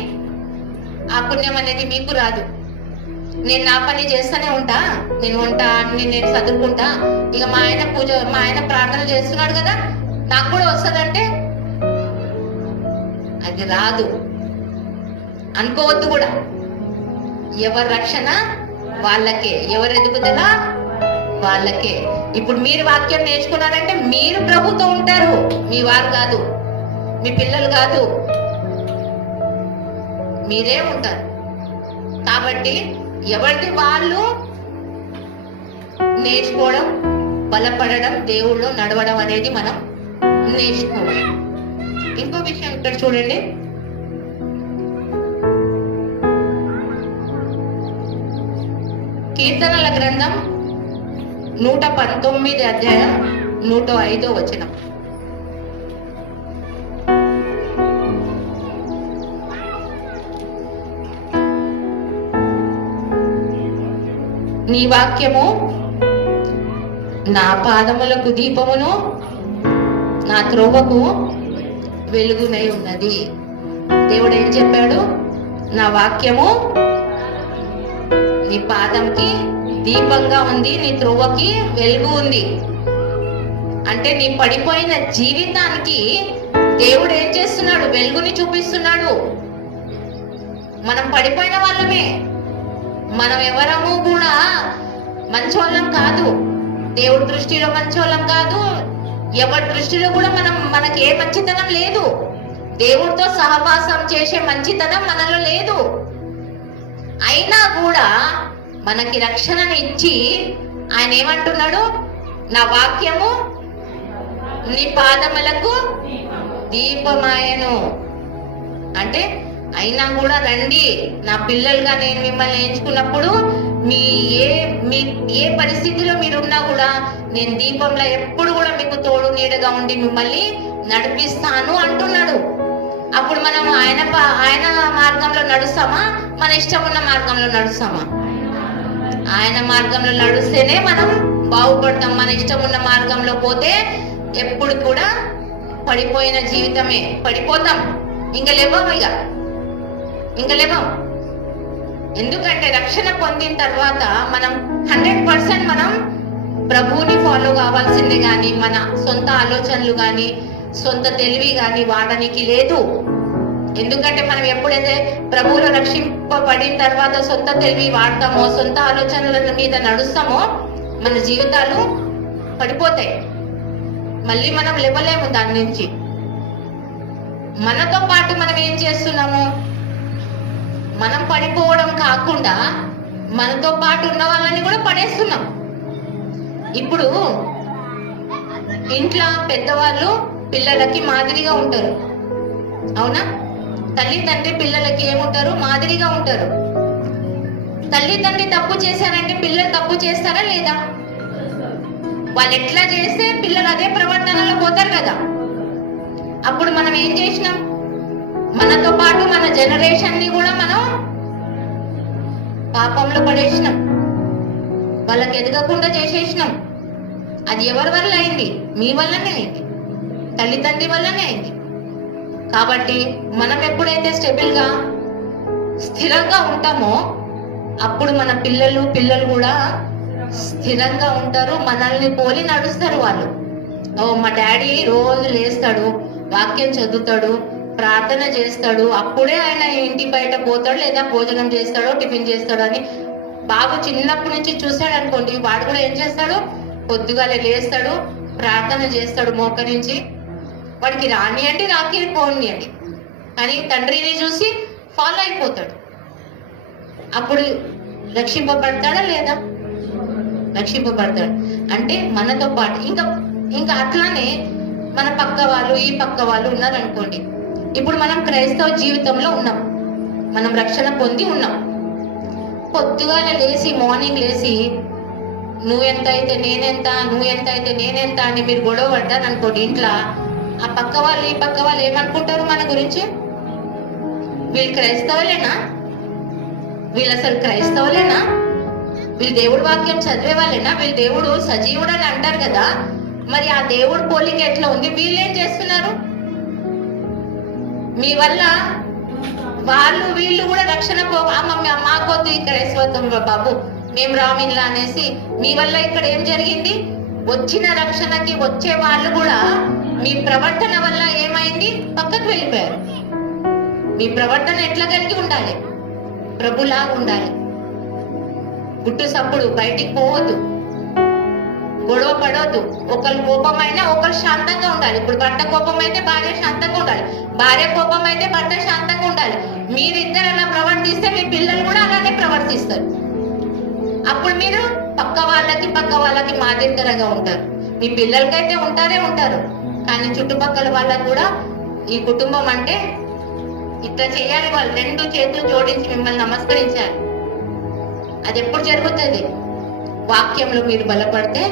ఆ పుణ్యం అనేది మీకు రాదు. నేను నా పని చేస్తూనే ఉంటా, నేను వంట అన్ని నేను చదువుకుంటా, ఇక మా ఆయన ప్రార్థన చేస్తున్నాడు కదా నాకు కూడా వస్తుందంటే అది రాదు. అనుకోవద్దు కూడా. ఎవరి రక్షణ వాళ్ళకే, ఎవరి ఎదుగుదల వాళ్ళకే. ఇప్పుడు మీరు వాక్యం నేర్చుకున్నారంటే మీరు ప్రభుతో ఉంటారు, మీ వారు కాదు, మీ పిల్లలు కాదు, మీరే ఉంటారు. కాబట్టి ఎవరిది వాళ్ళు నేర్చుకోవడం, బలపడడం, దేవుళ్ళు నడవడం అనేది మనం నేర్చుకోవాలి. ఇంకో విషయం ఇక్కడ చూడండి. కీర్తనల గ్రంథం 119 అధ్యాయం 105 వచనం. నీ వాక్యము నా పాదములకు దీపమును, నా త్రోవకు వెలుగునై ఉన్నది. దేవుడు ఏం చెప్పాడు? నా వాక్యము నీ పాదంకి దీపంగా ఉంది, నీ త్రోవకి వెలుగు ఉంది. అంటే నీ పడిపోయిన జీవితానికి దేవుడు ఏం చేస్తున్నాడు? వెలుగుని చూపిస్తున్నాడు. మనం పడిపోయిన వాళ్ళమే, మనం ఎవరము కూడా మంచోళ్ళం కాదు. దేవుడి దృష్టిలో మంచోళ్ళం కాదు, ఎవరి దృష్టిలో కూడా మనకి ఏ మంచితనం లేదు. దేవుడితో సహవాసం చేసే మంచితనం మనలో లేదు. అయినా కూడా మనకి రక్షణను ఇచ్చి ఆయన ఏమంటున్నాడు? నా వాక్యము నీ పాదములకు దీపమాయను. అంటే అయినా కూడా రండి నా పిల్లలుగా నేను మిమ్మల్ని ఎంచుకున్నప్పుడు మీ ఏ పరిస్థితిలో మీరున్నా కూడా నేను దీపంలో ఎప్పుడు కూడా మీకు తోడు నీడగా ఉండి మిమ్మల్ని నడిపిస్తాను అంటున్నాడు. అప్పుడు మనం ఆయన మార్గంలో నడుస్తామా, మన ఇష్టం ఉన్న మార్గంలో నడుస్తామా? ఆయన మార్గంలో నడుస్తేనే మనం బాగుపడతాం. మన ఇష్టం ఉన్న మార్గంలో పోతే ఎప్పుడు కూడా పడిపోయిన జీవితమే, పడిపోతాం. ఇంకా లేవం. ఎందుకంటే రక్షణ పొందిన తర్వాత మనం 100% మనం ప్రభువుని ఫాలో కావాల్సిందే, గాని మన సొంత ఆలోచనలు గాని సొంత తెలివి గాని వాడడానికి లేదు. ఎందుకంటే మనం ఎప్పుడైతే ప్రభువులో రక్షింపబడిన తర్వాత సొంత తెలివి వాడతామో, సొంత ఆలోచనల మీద నడుస్తామో మన జీవితాలు పడిపోతాయి. మళ్ళీ మనం లేవలేము దాని నుంచి. మనతో పాటు మనం ఏం చేస్తున్నాము? మనం పడిపోవడం కాకుండా మనతో పాటు ఉన్న వాళ్ళని కూడా పడేస్తున్నాం. ఇప్పుడు ఇంట్లో పెద్దవాళ్ళు పిల్లలకి మాదిరిగా ఉంటారు, అవునా? తల్లి తండ్రి పిల్లలకి ఏముంటారు? మాదిరిగా ఉంటారు. తల్లి తండ్రి తప్పు చేశారంటే పిల్లలు తప్పు చేస్తారా లేదా? వాళ్ళు ఎట్లా చేస్తే పిల్లలు అదే ప్రవర్తనలో పోతారు కదా. అప్పుడు మనం ఏం చేసినాం? మనతో పాటు మన జనరేషన్ ని కూడా మనం పాపంలో పడేసినాం, వాళ్ళకి ఎదగకుండా చేసేసినాం. అది ఎవరి వల్ల అయింది? మీ వల్లనే అయింది, తల్లిదండ్రి వల్లనే అయింది. కాబట్టి మనం ఎప్పుడైతే స్టెబుల్ గా స్థిరంగా ఉంటామో అప్పుడు మన పిల్లలు కూడా స్థిరంగా ఉంటారు, మనల్ని పోలి నడుస్తారు. వాళ్ళు మా డాడీ రోజు లేస్తాడు, వాక్యం చదువుతాడు, ప్రార్థన చేస్తాడు, అప్పుడే ఆయన ఇంటి బయట పోతాడు, లేదా భోజనం చేస్తాడో టిఫిన్ చేస్తాడు అని బాబు చిన్నప్పటి నుంచి చూశాడు అనుకోండి, వాడు కూడా ఏం చేస్తాడు? పొద్దుగాలే లేస్తాడు, ప్రార్థన చేస్తాడు మోకరించి. వాడికి రానియండి రాకి పోనియండి, కానీ తండ్రిని చూసి ఫాలో అయిపోతాడు. అప్పుడు రక్షింపబడతాడా లేదా? రక్షింపబడతాడు. అంటే మనతో పాటు ఇంకా అట్లానే మన పక్క వాళ్ళు ఈ పక్క వాళ్ళు ఉన్నారనుకోండి. ఇప్పుడు మనం క్రైస్తవ జీవితంలో ఉన్నాం, మనం రక్షణ పొంది ఉన్నాం. పొద్దుగానే లేచి మార్నింగ్ లేచి నువ్వెంత అయితే నేనెంత, నువ్వెంత అయితే నేనెంత అని మీరు గొడవ పడ్డారు అనుకోండి ఇంట్లో, ఆ పక్క వాళ్ళు ఈ పక్క వాళ్ళు ఏమనుకుంటారు మన గురించి? వీళ్ళు క్రైస్తవులేనా? వీళ్ళు అసలు క్రైస్తవులేనా? వీళ్ళు దేవుడు వాక్యం చదివే వాళ్ళేనా? వీళ్ళు దేవుడు సజీవుడు అని అంటారు కదా, మరి ఆ దేవుడు పోలిక ఎట్లా ఉంది? వీళ్ళేం చేస్తున్నారు? మీ వల్ల వీళ్ళు కూడా రక్షణ మాకొద్దు ఈ క్రైస్తవత్వం బాబు, మేము రామిల్లా అనేసి మీ వల్ల ఇక్కడ ఏం జరిగింది? వచ్చిన రక్షణకి వచ్చే వాళ్ళు కూడా మీ ప్రవర్తన వల్ల ఏమైంది? పక్కకు వెళ్ళిపోయారు. మీ ప్రవర్తన ఎట్లా కలిగి ఉండాలి? ప్రభులాగా ఉండాలి. గుట్టు సప్పుడు బయటికి పోవద్దు, గొడవ పడవద్దు. ఒకరు కోపమైనా ఒకరు శాంతంగా ఉండాలి. ఇప్పుడు భర్త కోపం అయితే భార్య శాంతంగా ఉండాలి, భార్య కోపం అయితే భర్త శాంతంగా ఉండాలి. మీరిద్దరు అలా ప్రవర్తిస్తే మీ పిల్లలు కూడా అలానే ప్రవర్తిస్తారు. అప్పుడు మీరు పక్క వాళ్ళకి మాదిరికరంగా ఉంటారు. మీ పిల్లలకైతే ఉంటారు, కానీ చుట్టుపక్కల వాళ్ళకు కూడా ఈ కుటుంబం అంటే ఇట్లా చేయాలి, వాళ్ళు 2 చేతులు జోడించి మిమ్మల్ని నమస్కరించాలి. అది ఎప్పుడు జరుగుతుంది? వాక్యంలో మీరు బలపడితే,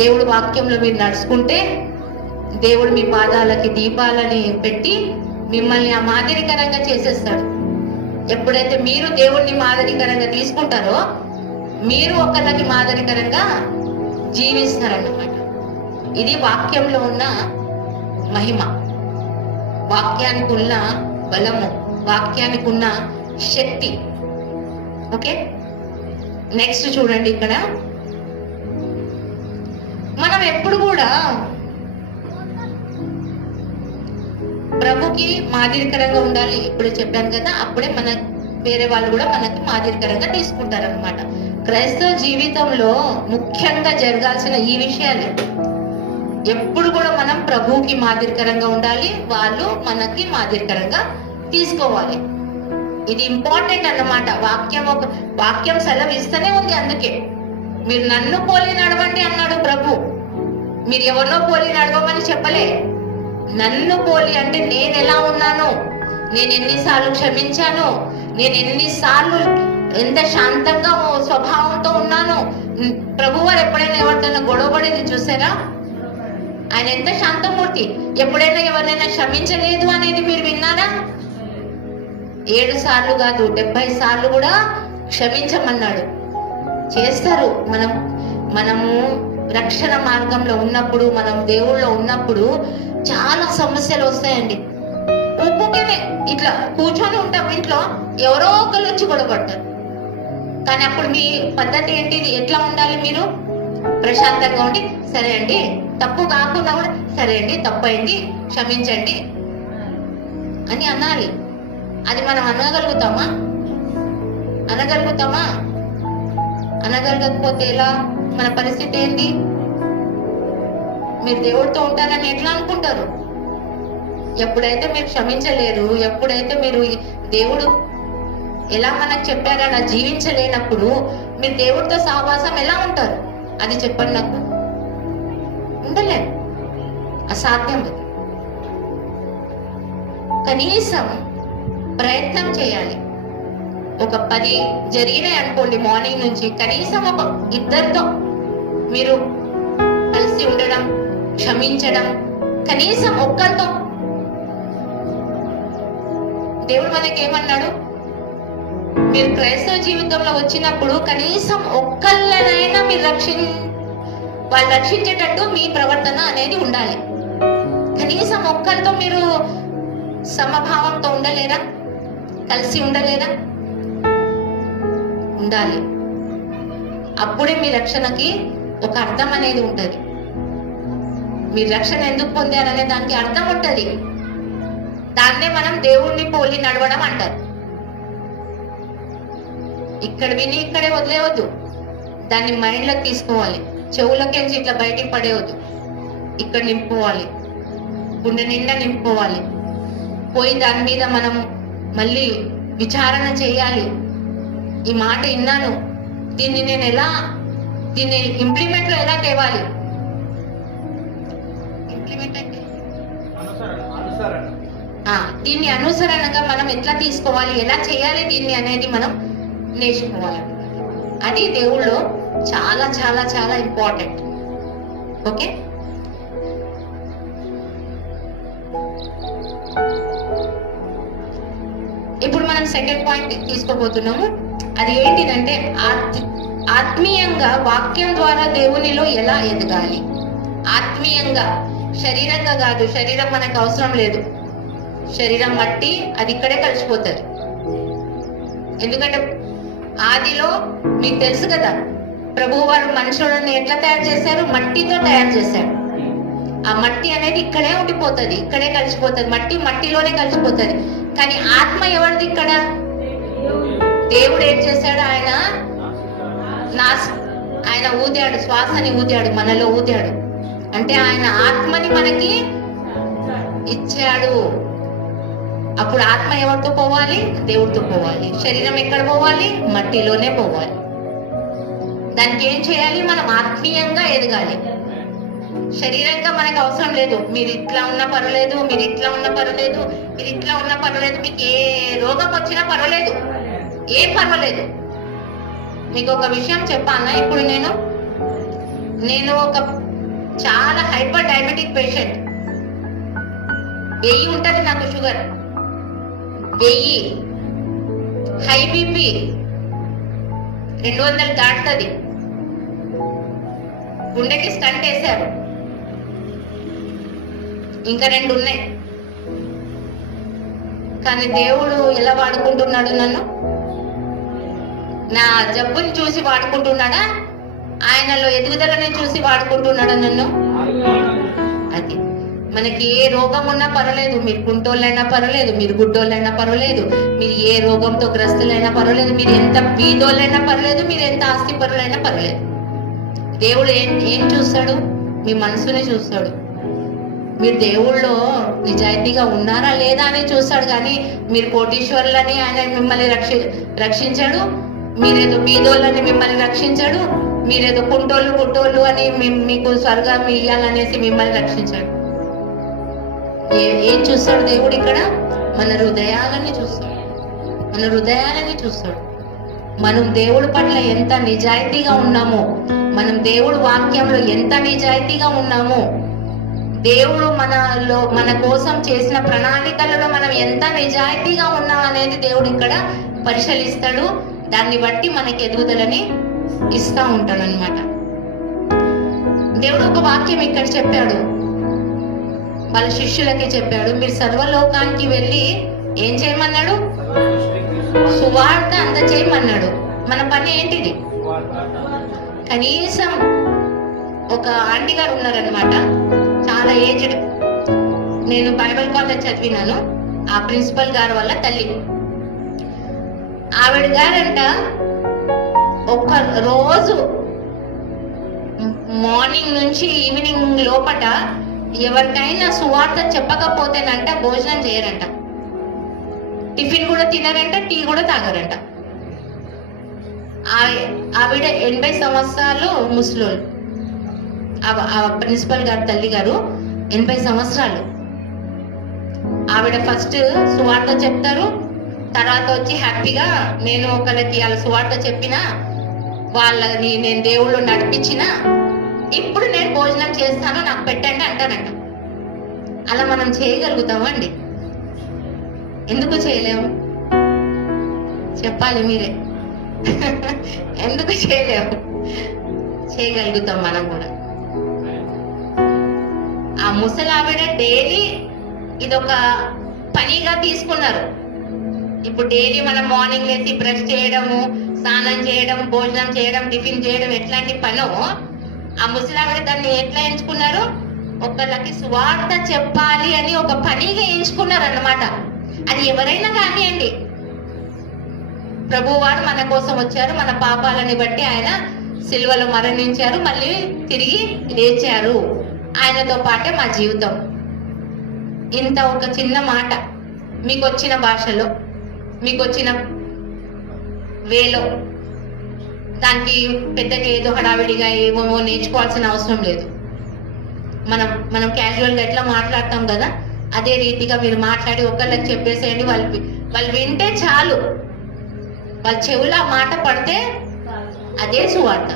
దేవుడు వాక్యంలో మీరు నడుచుకుంటే, దేవుడు మీ పాదాలకి దీపాలని పెట్టి మిమ్మల్ని ఆ మాదిరికరంగా చేసేస్తాడు. ఎప్పుడైతే మీరు దేవుడిని మాదిరికరంగా తీసుకుంటారో మీరు ఒకరికి మాదిరికరంగా జీవిస్తారన్నమాట. ఇది వాక్యంలో ఉన్న మహిమ, వాక్యానికి ఉన్న బలము, వాక్యానికి ఉన్న శక్తి. ఓకే, నెక్స్ట్ చూడండి. ఇక్కడ మనం ఎప్పుడు కూడా ప్రభుకి మాదిరికరంగా ఉండాలి. ఇప్పుడు చెప్పాను కదా, అప్పుడే మన వేరే వాళ్ళు కూడా మనకి మాదిరికరంగా తీసుకుంటారన్నమాట. క్రైస్తవ జీవితంలో ముఖ్యంగా జరగాల్సిన ఈ విషయాలు ఎప్పుడు కూడా మనం ప్రభువుకి మాదిరికరంగా ఉండాలి, వాళ్ళు మనకి మాదిరికరంగా తీసుకోవాలి. ఇది ఇంపార్టెంట్ అన్నమాట. వాక్యం సెలవు ఇస్తూనే ఉంది. అందుకే మీరు నన్ను పోలి నడవండి అన్నాడు ప్రభు. మీరు ఎవరినో పోలి నడవమని చెప్పలే. నన్ను పోలి అంటే నేను ఎలా ఉన్నాను, నేను ఎన్నిసార్లు క్షమించాను, నేను ఎన్నిసార్లు ఎంత శాంతంగా స్వభావంతో ఉన్నాను. ప్రభు వారు ఎప్పుడైనా ఎవరితో గొడవపడేది చూసారా? ఆయన ఎంత శాంతమూర్తి. ఎప్పుడైనా ఎవరినైనా క్షమించలేదు అనేది మీరు విన్నారా? 7 సార్లు కాదు, 70 సార్లు కూడా క్షమించమన్నాడు. చేస్తారు. మనము రక్షణ మార్గంలో ఉన్నప్పుడు, మనం దేవుళ్ళో ఉన్నప్పుడు చాలా సమస్యలు వస్తాయండి. ఊపుకేనే ఇట్లా కూర్చొని ఉంటాం ఇంట్లో, ఎవరో ఒకరు వచ్చి గొడవపడతారు. కానీ అప్పుడు మీ పద్ధతి ఏంటి? ఎట్లా ఉండాలి? మీరు ప్రశాంతంగా ఉండి, సరే అండి, తప్పు కాకుండా కూడా సరే అండి, తప్పు అయింది, క్షమించండి అని అనాలి. అది మనం అనగలుగుతామా? అనగలగకపోతే ఎలా? మన పరిస్థితి ఏంటి? మీరు దేవుడితో ఉంటారని ఎట్లా అనుకుంటారు? ఎప్పుడైతే మీరు క్షమించలేరు, ఎప్పుడైతే మీరు దేవుడు ఎలా మనకు చెప్పారో అలా జీవించలేనప్పుడు మీరు దేవుడితో సహవాసం ఎలా ఉంటారు? అది చెప్పండి నాకు. ఉండలేదు, అసాధ్యం. కనీసం ప్రయత్నం చేయాలి. ఒక 10 జరిగినాయి అనుకోండి మార్నింగ్ నుంచి, కనీసం ఒక 2 మీరు కలిసి ఉండడం, క్షమించడం, కనీసం ఒక్కరితో దేవుడు మనకి ఏమన్నాడు, మీరు క్రైస్తవ జీవితంలో వచ్చినప్పుడు కనీసం ఒక్కళ్ళనైనా మీరు వాళ్ళు రక్షించేటట్టు మీ ప్రవర్తన అనేది ఉండాలి. కనీసం ఒక్కరితో మీరు సమభావంతో ఉండలేరా? కలిసి ఉండలేరా? ఉండాలి. అప్పుడే మీ రక్షణకి ఒక అర్థం అనేది ఉంటది. మీరు రక్షణ ఎందుకు పొందారనే దానికి అర్థం ఉంటది. దాన్నే మనం దేవుణ్ణి పోలి నడవడం అంటారు. ఇక్కడ విని ఇక్కడే వదిలేవద్దు, దాన్ని మైండ్లోకి తీసుకోవాలి. చెవులకేంచి ఇట్లా బయటికి పడేయవద్దు, ఇక్కడ నింపుకోవాలి, గుండె నిండా నింపుకోవాలి. పోయి దాని మీద మనం మళ్ళీ విచారణ చేయాలి. ఈ మాట విన్నాను, దీన్ని నేను దీన్ని ఇంప్లిమెంట్ లో ఎలా తేవాలి? ఇంప్లిమెంట్ అంటే దీన్ని అనుసరణగా మనం ఎట్లా తీసుకోవాలి, ఎలా చేయాలి దీన్ని అనేది మనం నేర్చుకోవాలి. అది దేవుళ్ళు చాలా చాలా చాలా ఇంపార్టెంట్. ఓకే, ఇప్పుడు మనం సెకండ్ పాయింట్ తీసుకోబోతున్నాము. అది ఏంటిదంటే ఆత్మీయంగా వాక్యం ద్వారా దేవునిలో ఎలా ఎదగాలి. ఆత్మీయంగా, శరీరంగా కాదు. శరీరం మనకు అవసరం లేదు. శరీరం మట్టి, అది ఇక్కడే కలిసిపోతుంది. ఎందుకంటే ఆదిలో మీకు తెలుసు కదా, ప్రభువు వారు మనుషులను ఎట్లా తయారు చేశారు? మట్టితో తయారు చేశారు. ఆ మట్టి అనేది ఇక్కడే ఉండిపోతుంది, ఇక్కడే కలిసిపోతుంది. మట్టి మట్టిలోనే కలిసిపోతుంది. కానీ ఆత్మ ఎవరిది? ఇక్కడ దేవుడు ఏం చేశాడు? ఆయన ఊదాడు, శ్వాసని ఊదాడు, మనలో ఊదాడు. అంటే ఆయన ఆత్మని మనకి ఇచ్చాడు. అప్పుడు ఆత్మ ఎవరితో పోవాలి? దేవుడితో పోవాలి. శరీరం ఎక్కడ పోవాలి? మట్టిలోనే పోవాలి. దానికి ఏం చేయాలి? మనం ఆత్మీయంగా ఎదగాలి. శరీరంగా మనకు అవసరం లేదు. మీరు ఇట్లా ఉన్నా పర్వాలేదు, మీరు ఇట్లా ఉన్నా పర్వాలేదు, మీరు ఇట్లా ఉన్నా పర్వాలేదు, మీకు ఏ రోగం వచ్చినా పర్వాలేదు, ఏం పర్వాలేదు. మీకు ఒక విషయం చెప్పాలా? ఇప్పుడు నేను ఒక చాలా హైపర్ డయాబెటిక్ పేషెంట్. 1000 ఉంటుంది నాకు షుగర్, 1000. High BP 200 దాటుతుంది. గుండెకి స్టంట్ వేశారు, ఇంకా 2 ఉన్నాయి. కానీ దేవుడు ఎలా వాడుకుంటున్నాడు నన్ను? నా జబ్బుని చూసి వాడుకుంటున్నాడా? ఆయనలో ఎదుగుదలని చూసి వాడుకుంటున్నాడా నన్ను? అది మనకి ఏ రోగం ఉన్నా పర్వాలేదు, మీరు కుంటోళ్ళైనా పర్వాలేదు, మీరు గుడ్డోళ్ళైనా పర్వాలేదు, మీరు ఏ రోగంతో గ్రస్తులైనా పర్వాలేదు, మీరు ఎంత బీదోళ్ళైనా పర్వాలేదు, మీరు ఎంత ఆస్తి పరులైనా పర్వాలేదు. దేవుడు ఏం చూస్తాడు? మీ మనసునే చూస్తాడు. మీరు దేవుళ్ళో నిజాయితీగా ఉన్నారా లేదా అని చూస్తాడు. కానీ మీరు కోటీశ్వరులని ఆయన మిమ్మల్ని రక్షించాడు, మీరేదో బీదోళ్ళని మిమ్మల్ని రక్షించాడు, మీరేదో కుంటోళ్ళు గుట్టోళ్ళు అని మీకు స్వర్గం ఇయ్యాలనేసి మిమ్మల్ని రక్షించాడు. ఏం చూస్తాడు దేవుడు ఇక్కడ? మన హృదయాలని చూస్తాడు, మన హృదయాలని చూస్తాడు. మనం దేవుడి పట్ల ఎంత నిజాయితీగా ఉన్నామో, మనం దేవుడు వాక్యంలో ఎంత నిజాయితీగా ఉన్నామో, దేవుడు మన కోసం చేసిన ప్రణాళికలలో మనం ఎంత నిజాయితీగా ఉన్నాం అనేది దేవుడు ఇక్కడ పరిశీలిస్తాడు. దాన్ని బట్టి మనకి ఎదుగుదలని ఇస్తా ఉంటాడు అన్నమాట. దేవుడు ఒక వాక్యం ఇక్కడ చెప్పాడు, వాళ్ళ శిష్యులకి చెప్పాడు, మీరు సర్వలోకానికి వెళ్ళి ఏం చేయమన్నాడు? సువార్త అందజేయమన్నాడు. మన పని ఏంటిది? కనీసం ఒక ఆంటీ గారు ఉన్నారనమాట, చాలా ఏజ్డ్. నేను బైబిల్ కాలేజ్ చదివినాను. ఆ ప్రిన్సిపల్ గారు వల్ల తల్లి. ఆవిడ గారంట ఒక రోజు మార్నింగ్ నుంచి ఈవినింగ్ లోపట ఎవరికైనా సువార్త చెప్పకపోతేనంట భోజనం చేయరంట, టిఫిన్ కూడా తినరంట, టీ కూడా తాగరంట. ఆవిడ 80 సంవత్సరాలు ముసలోళ్ళు. ఆ ప్రిన్సిపల్ గారు తల్లి గారు 80 సంవత్సరాలు. ఆవిడ ఫస్ట్ సువార్త చెప్తారు, తర్వాత వచ్చి హ్యాపీగా నేను ఒకరికి వాళ్ళ సువార్త చెప్పిన వాళ్ళని నేను దేవుళ్ళు నడిపించిన, ఇప్పుడు నేను భోజనం చేస్తాను నాకు పెట్టండి అంటారంట. అలా మనం చేయగలుగుతామండి? ఎందుకు చేయలేము? చెప్పాలి మీరే. ఎందుకు చేయలేము? చేయగలుగుతాం మనం కూడా. ఆ ముసలావిడ డైలీ ఇదొక పనిగా తీసుకున్నారు. ఇప్పుడు డైలీ మనం మార్నింగ్ లేచి బ్రష్ చేయడము, స్నానం చేయడం, భోజనం చేయడం, టిఫిన్ చేయడం ఎట్లాంటి పనో ఆ ముసలావిడ దాన్ని ఎట్లా ఎంచుకున్నారు? ఒకళ్ళకి సువార్త చెప్పాలి అని ఒక పనిగా ఎంచుకున్నారు అన్నమాట. అది ఎవరైనా కానివ్వండి, ప్రభువారు మన కోసం వచ్చారు, మన పాపాలని బట్టి ఆయన సిలువలో మరణించారు, మళ్ళీ తిరిగి లేచారు. ఆయనతో పాటే మా జీవితం. ఇంత ఒక చిన్న మాట మీకు వచ్చిన భాషలో, మీకు వచ్చిన వేలో, దానికి పెద్దగా ఏదో హడావిడిగా ఏమో నేర్చుకోవాల్సిన అవసరం లేదు. మనం క్యాజువల్గా ఎట్లా మాట్లాడతాం కదా, అదే రీతిగా మీరు మాట్లాడి ఒకళ్ళకి చెప్పేసేయండి. వాళ్ళు వింటే చాలు, వాళ్ళ చెవులో ఆ మాట పడితే అదే సువార్త.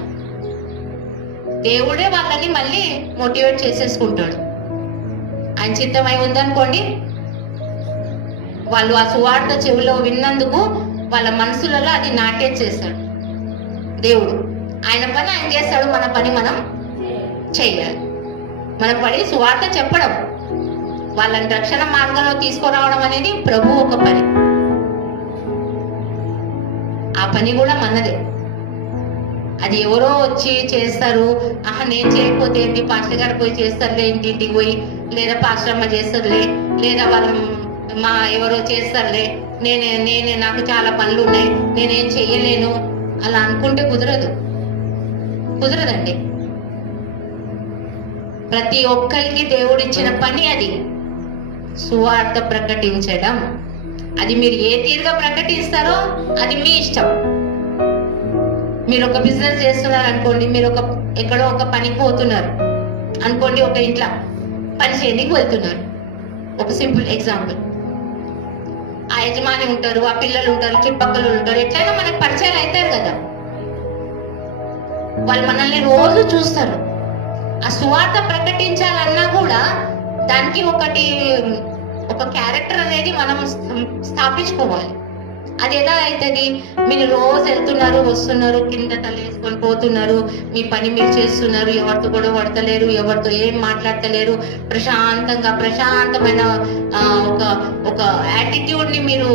దేవుడే వాళ్ళని మళ్ళీ మోటివేట్ చేసేసుకుంటాడు. ఆయన చిత్తమై ఉందనుకోండి, వాళ్ళు ఆ సువార్త చెవిలో విన్నందుకు వాళ్ళ మనసులలో అది నాటేసేస్తాడు దేవుడు. ఆయన పని ఆయన చేస్తాడు, మన పని మనం చెయ్యాలి. మన పని సువార్త చెప్పడం, వాళ్ళని రక్షణ మార్గంలో తీసుకురావడం అనేది ప్రభు ఒక పని. ఆ పని కూడా మనదే. అది ఎవరో వచ్చి చేస్తారు, నేను చేయకపోతే ఏంటి, పాస్టర్ గారు పోయి చేస్తారులే, ఇంటింటికి పోయి, లేదా పాస్టర్ అమ్మ చేస్తారులే, లేదా వాళ్ళు మా ఎవరో చేస్తారులే, నేనే నాకు చాలా పనులు ఉన్నాయి, నేనేం చెయ్యలేను, అలా అనుకుంటే కుదరదండి. ప్రతి ఒక్కరికి దేవుడిచ్చిన పని అది సువార్త ప్రకటించడం. అది మీరు ఏ తీరుగా ప్రకటిస్తారో అది మీ ఇష్టం. మీరు ఒక బిజినెస్ చేస్తున్నారు అనుకోండి, మీరు ఎక్కడో ఒక పనికి పోతున్నారు అనుకోండి, ఒక ఇంట్లో పని చేయడానికి వెళ్తున్నారు. ఒక సింపుల్ ఎగ్జాంపుల్, ఆ యజమాని ఉంటారు, ఆ పిల్లలు ఉంటారు, చుట్టుపక్కల ఉంటారు, ఎట్లయినా మనకు పరిచయాలు అవుతారు కదా. వాళ్ళు మనల్ని రోజు చూస్తారు. ఆ సువార్త ప్రకటించాలన్నా కూడా దానికి ఒక క్యారెక్టర్ అనేది మనం స్థాపించుకోవాలి. అది ఎలా అవుతుంది? మీరు రోజు వెళ్తున్నారు, వస్తున్నారు, కింద తలేసుకొని పోతున్నారు, మీ పని మీరు చేస్తున్నారు, ఎవరితో కూడా పడతలేరు, ఎవరితో ఏం మాట్లాడతలేరు, ప్రశాంతమైన ఒక యాటిట్యూడ్ ని మీరు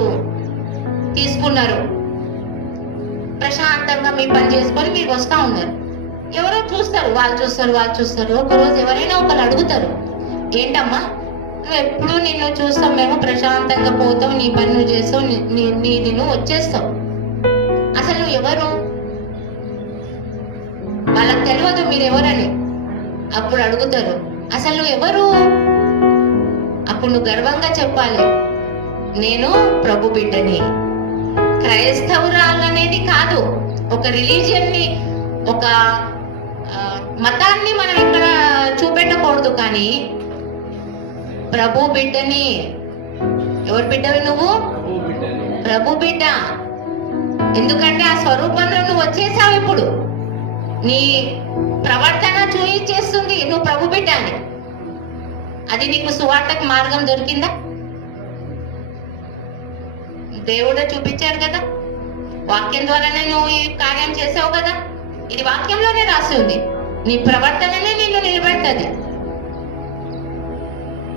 తీసుకున్నారు. ప్రశాంతంగా మీ పని చేసుకొని మీరు వస్తా ఉన్నారు. ఎవరో చూస్తారు, వాళ్ళు చూస్తారు. ఒకరోజు ఎవరైనా ఒకరు అడుగుతారు, ఏంటమ్మా ఎప్పుడు నిన్ను చూస్తాం, మేము ప్రశాంతంగా పోతాం, నీ పని నువ్వు చేస్తావు, నీది నువ్వు వచ్చేస్తావు, అసలు నువ్వు ఎవరు? వాళ్ళకి తెలియదు మీరెవరని. అప్పుడు అడుగుతారు, అసలు నువ్వు ఎవరు? అప్పుడు నువ్వు గర్వంగా చెప్పాలి, నేను ప్రభు బిడ్డని. క్రైస్తవురాలనేది కాదు, ఒక రిలీజియన్ ని, ఒక మతాన్ని మనం ఇక్కడ చూపెట్టకూడదు, కానీ ప్రభు బిడ్డని. ఎవరు బిడ్డవి నువ్వు? ప్రభు బిడ్డ. ఎందుకంటే ఆ స్వరూపంలో నువ్వు వచ్చేసావు. ఇప్పుడు నీ ప్రవర్తన చూయించేస్తుంది నువ్వు ప్రభు బిడ్డ అని. అది నీకు సువార్తకు మార్గం దొరికిందా? దేవుడే చూపించాడు కదా, వాక్యం ద్వారానే నువ్వు ఈ కార్యం చేసావు కదా. ఇది వాక్యంలోనే రాసి ఉంది. నీ ప్రవర్తననే నిన్ను నిలబెడుతుంది.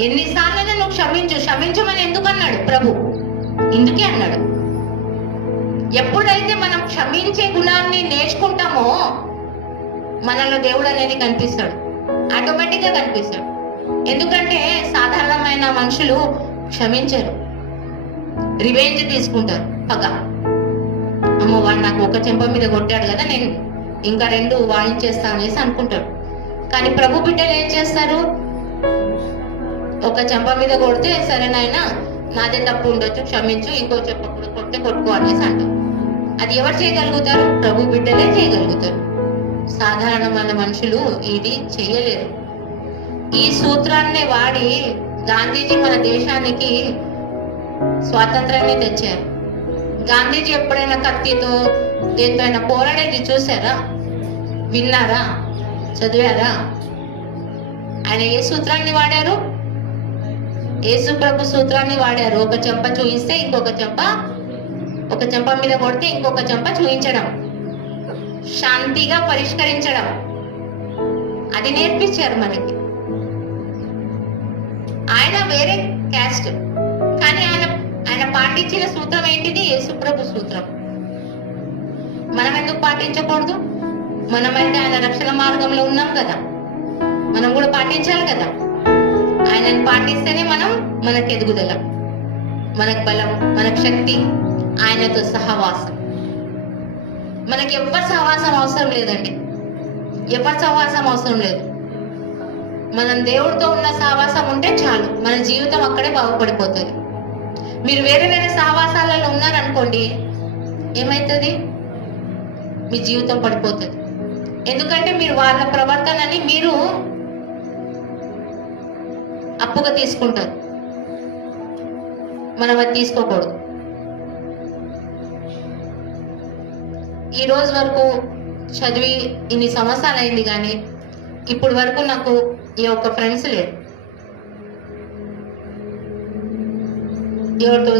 ఎన్నిసార్లైనా నువ్వు క్షమించమని ఎందుకు అన్నాడు ప్రభు? ఇందుకే అన్నాడు. ఎప్పుడైతే మనం క్షమించే గుణాన్ని నేర్చుకుంటామో మనలో దేవుడు అనేది కనిపిస్తాడు, ఆటోమేటిక్ గా కనిపిస్తాడు. ఎందుకంటే సాధారణమైన మనుషులు క్షమించరు, రివెంజ్ తీసుకుంటారు. పగ, అమ్మో వాడు నాకు ఒక చెంప మీద కొట్టాడు కదా, నేను ఇంకా 2 వాయించేస్తా అనేసి అనుకుంటాడు. కానీ ప్రభు బిడ్డలు ఏం చేస్తారు? ఒక చెంప మీద కొడితే సరే నాయనా నాదే తప్పు ఉండొచ్చు, క్షమించు, ఇంకో చెంప కొడితే కొట్టుకో అనేసి అంటారు. అది ఎవరు చేయగలుగుతారు? ప్రభు బిడ్డలే చేయగలుగుతారు. సాధారణమైన మనుషులు ఇది చేయలేరు. ఈ సూత్రాన్ని వాడి గాంధీజీ మన దేశానికి స్వాతంత్రాన్ని తెచ్చారు. గాంధీజీ ఎప్పుడైనా కత్తితో దేనిపైన పోరాడేది చూసారా? విన్నారా? చదివారా? ఆయన ఏ సూత్రాన్ని వాడారు? యేసు ప్రభు సూత్రాన్ని వాడారు. ఒక చెంప చూయిస్తే ఒక చెంప మీద కొడితే ఇంకొక చెంప చూయించడం, శాంతిగా పరిష్కరించడం, అది నేర్పించారు మనకి. ఆయన వేరే క్యాస్ట్, కానీ ఆయన పాటించిన సూత్రం ఏంటిది? యేసు ప్రభు సూత్రం. మనం ఎందుకు పాటించకూడదు? మనమైతే ఆయన రక్షణ మార్గంలో ఉన్నాం కదా, మనం కూడా పాటించాలి కదా. ఆయనను పాటిస్తేనే మనకు ఎదుగుదల, మనకు బలం, మనకు శక్తి, ఆయనతో సహవాసం. మనకి ఎవరి సహవాసం అవసరం లేదండి, ఎవరి సహవాసం అవసరం లేదు. మనం దేవుడితో ఉన్న సహవాసం ఉంటే చాలు, మన జీవితం అక్కడే బాగుపడిపోతుంది. మీరు వేరే వేరే సహవాసాలలో ఉన్నారనుకోండి, ఏమవుతుంది? మీ జీవితం పడిపోతుంది. ఎందుకంటే మీరు వాళ్ళ ప్రవర్తనని మీరు అప్పుగా తీసుకుంటారు. మనం అది తీసుకోకూడదు. ఈ రోజు వరకు చదివి ఇన్ని సంవత్సరాలు అయింది, కానీ ఇప్పుడు వరకు నాకు ఏ ఒక్క ఫ్రెండ్స్ లేరు. ఎవరితో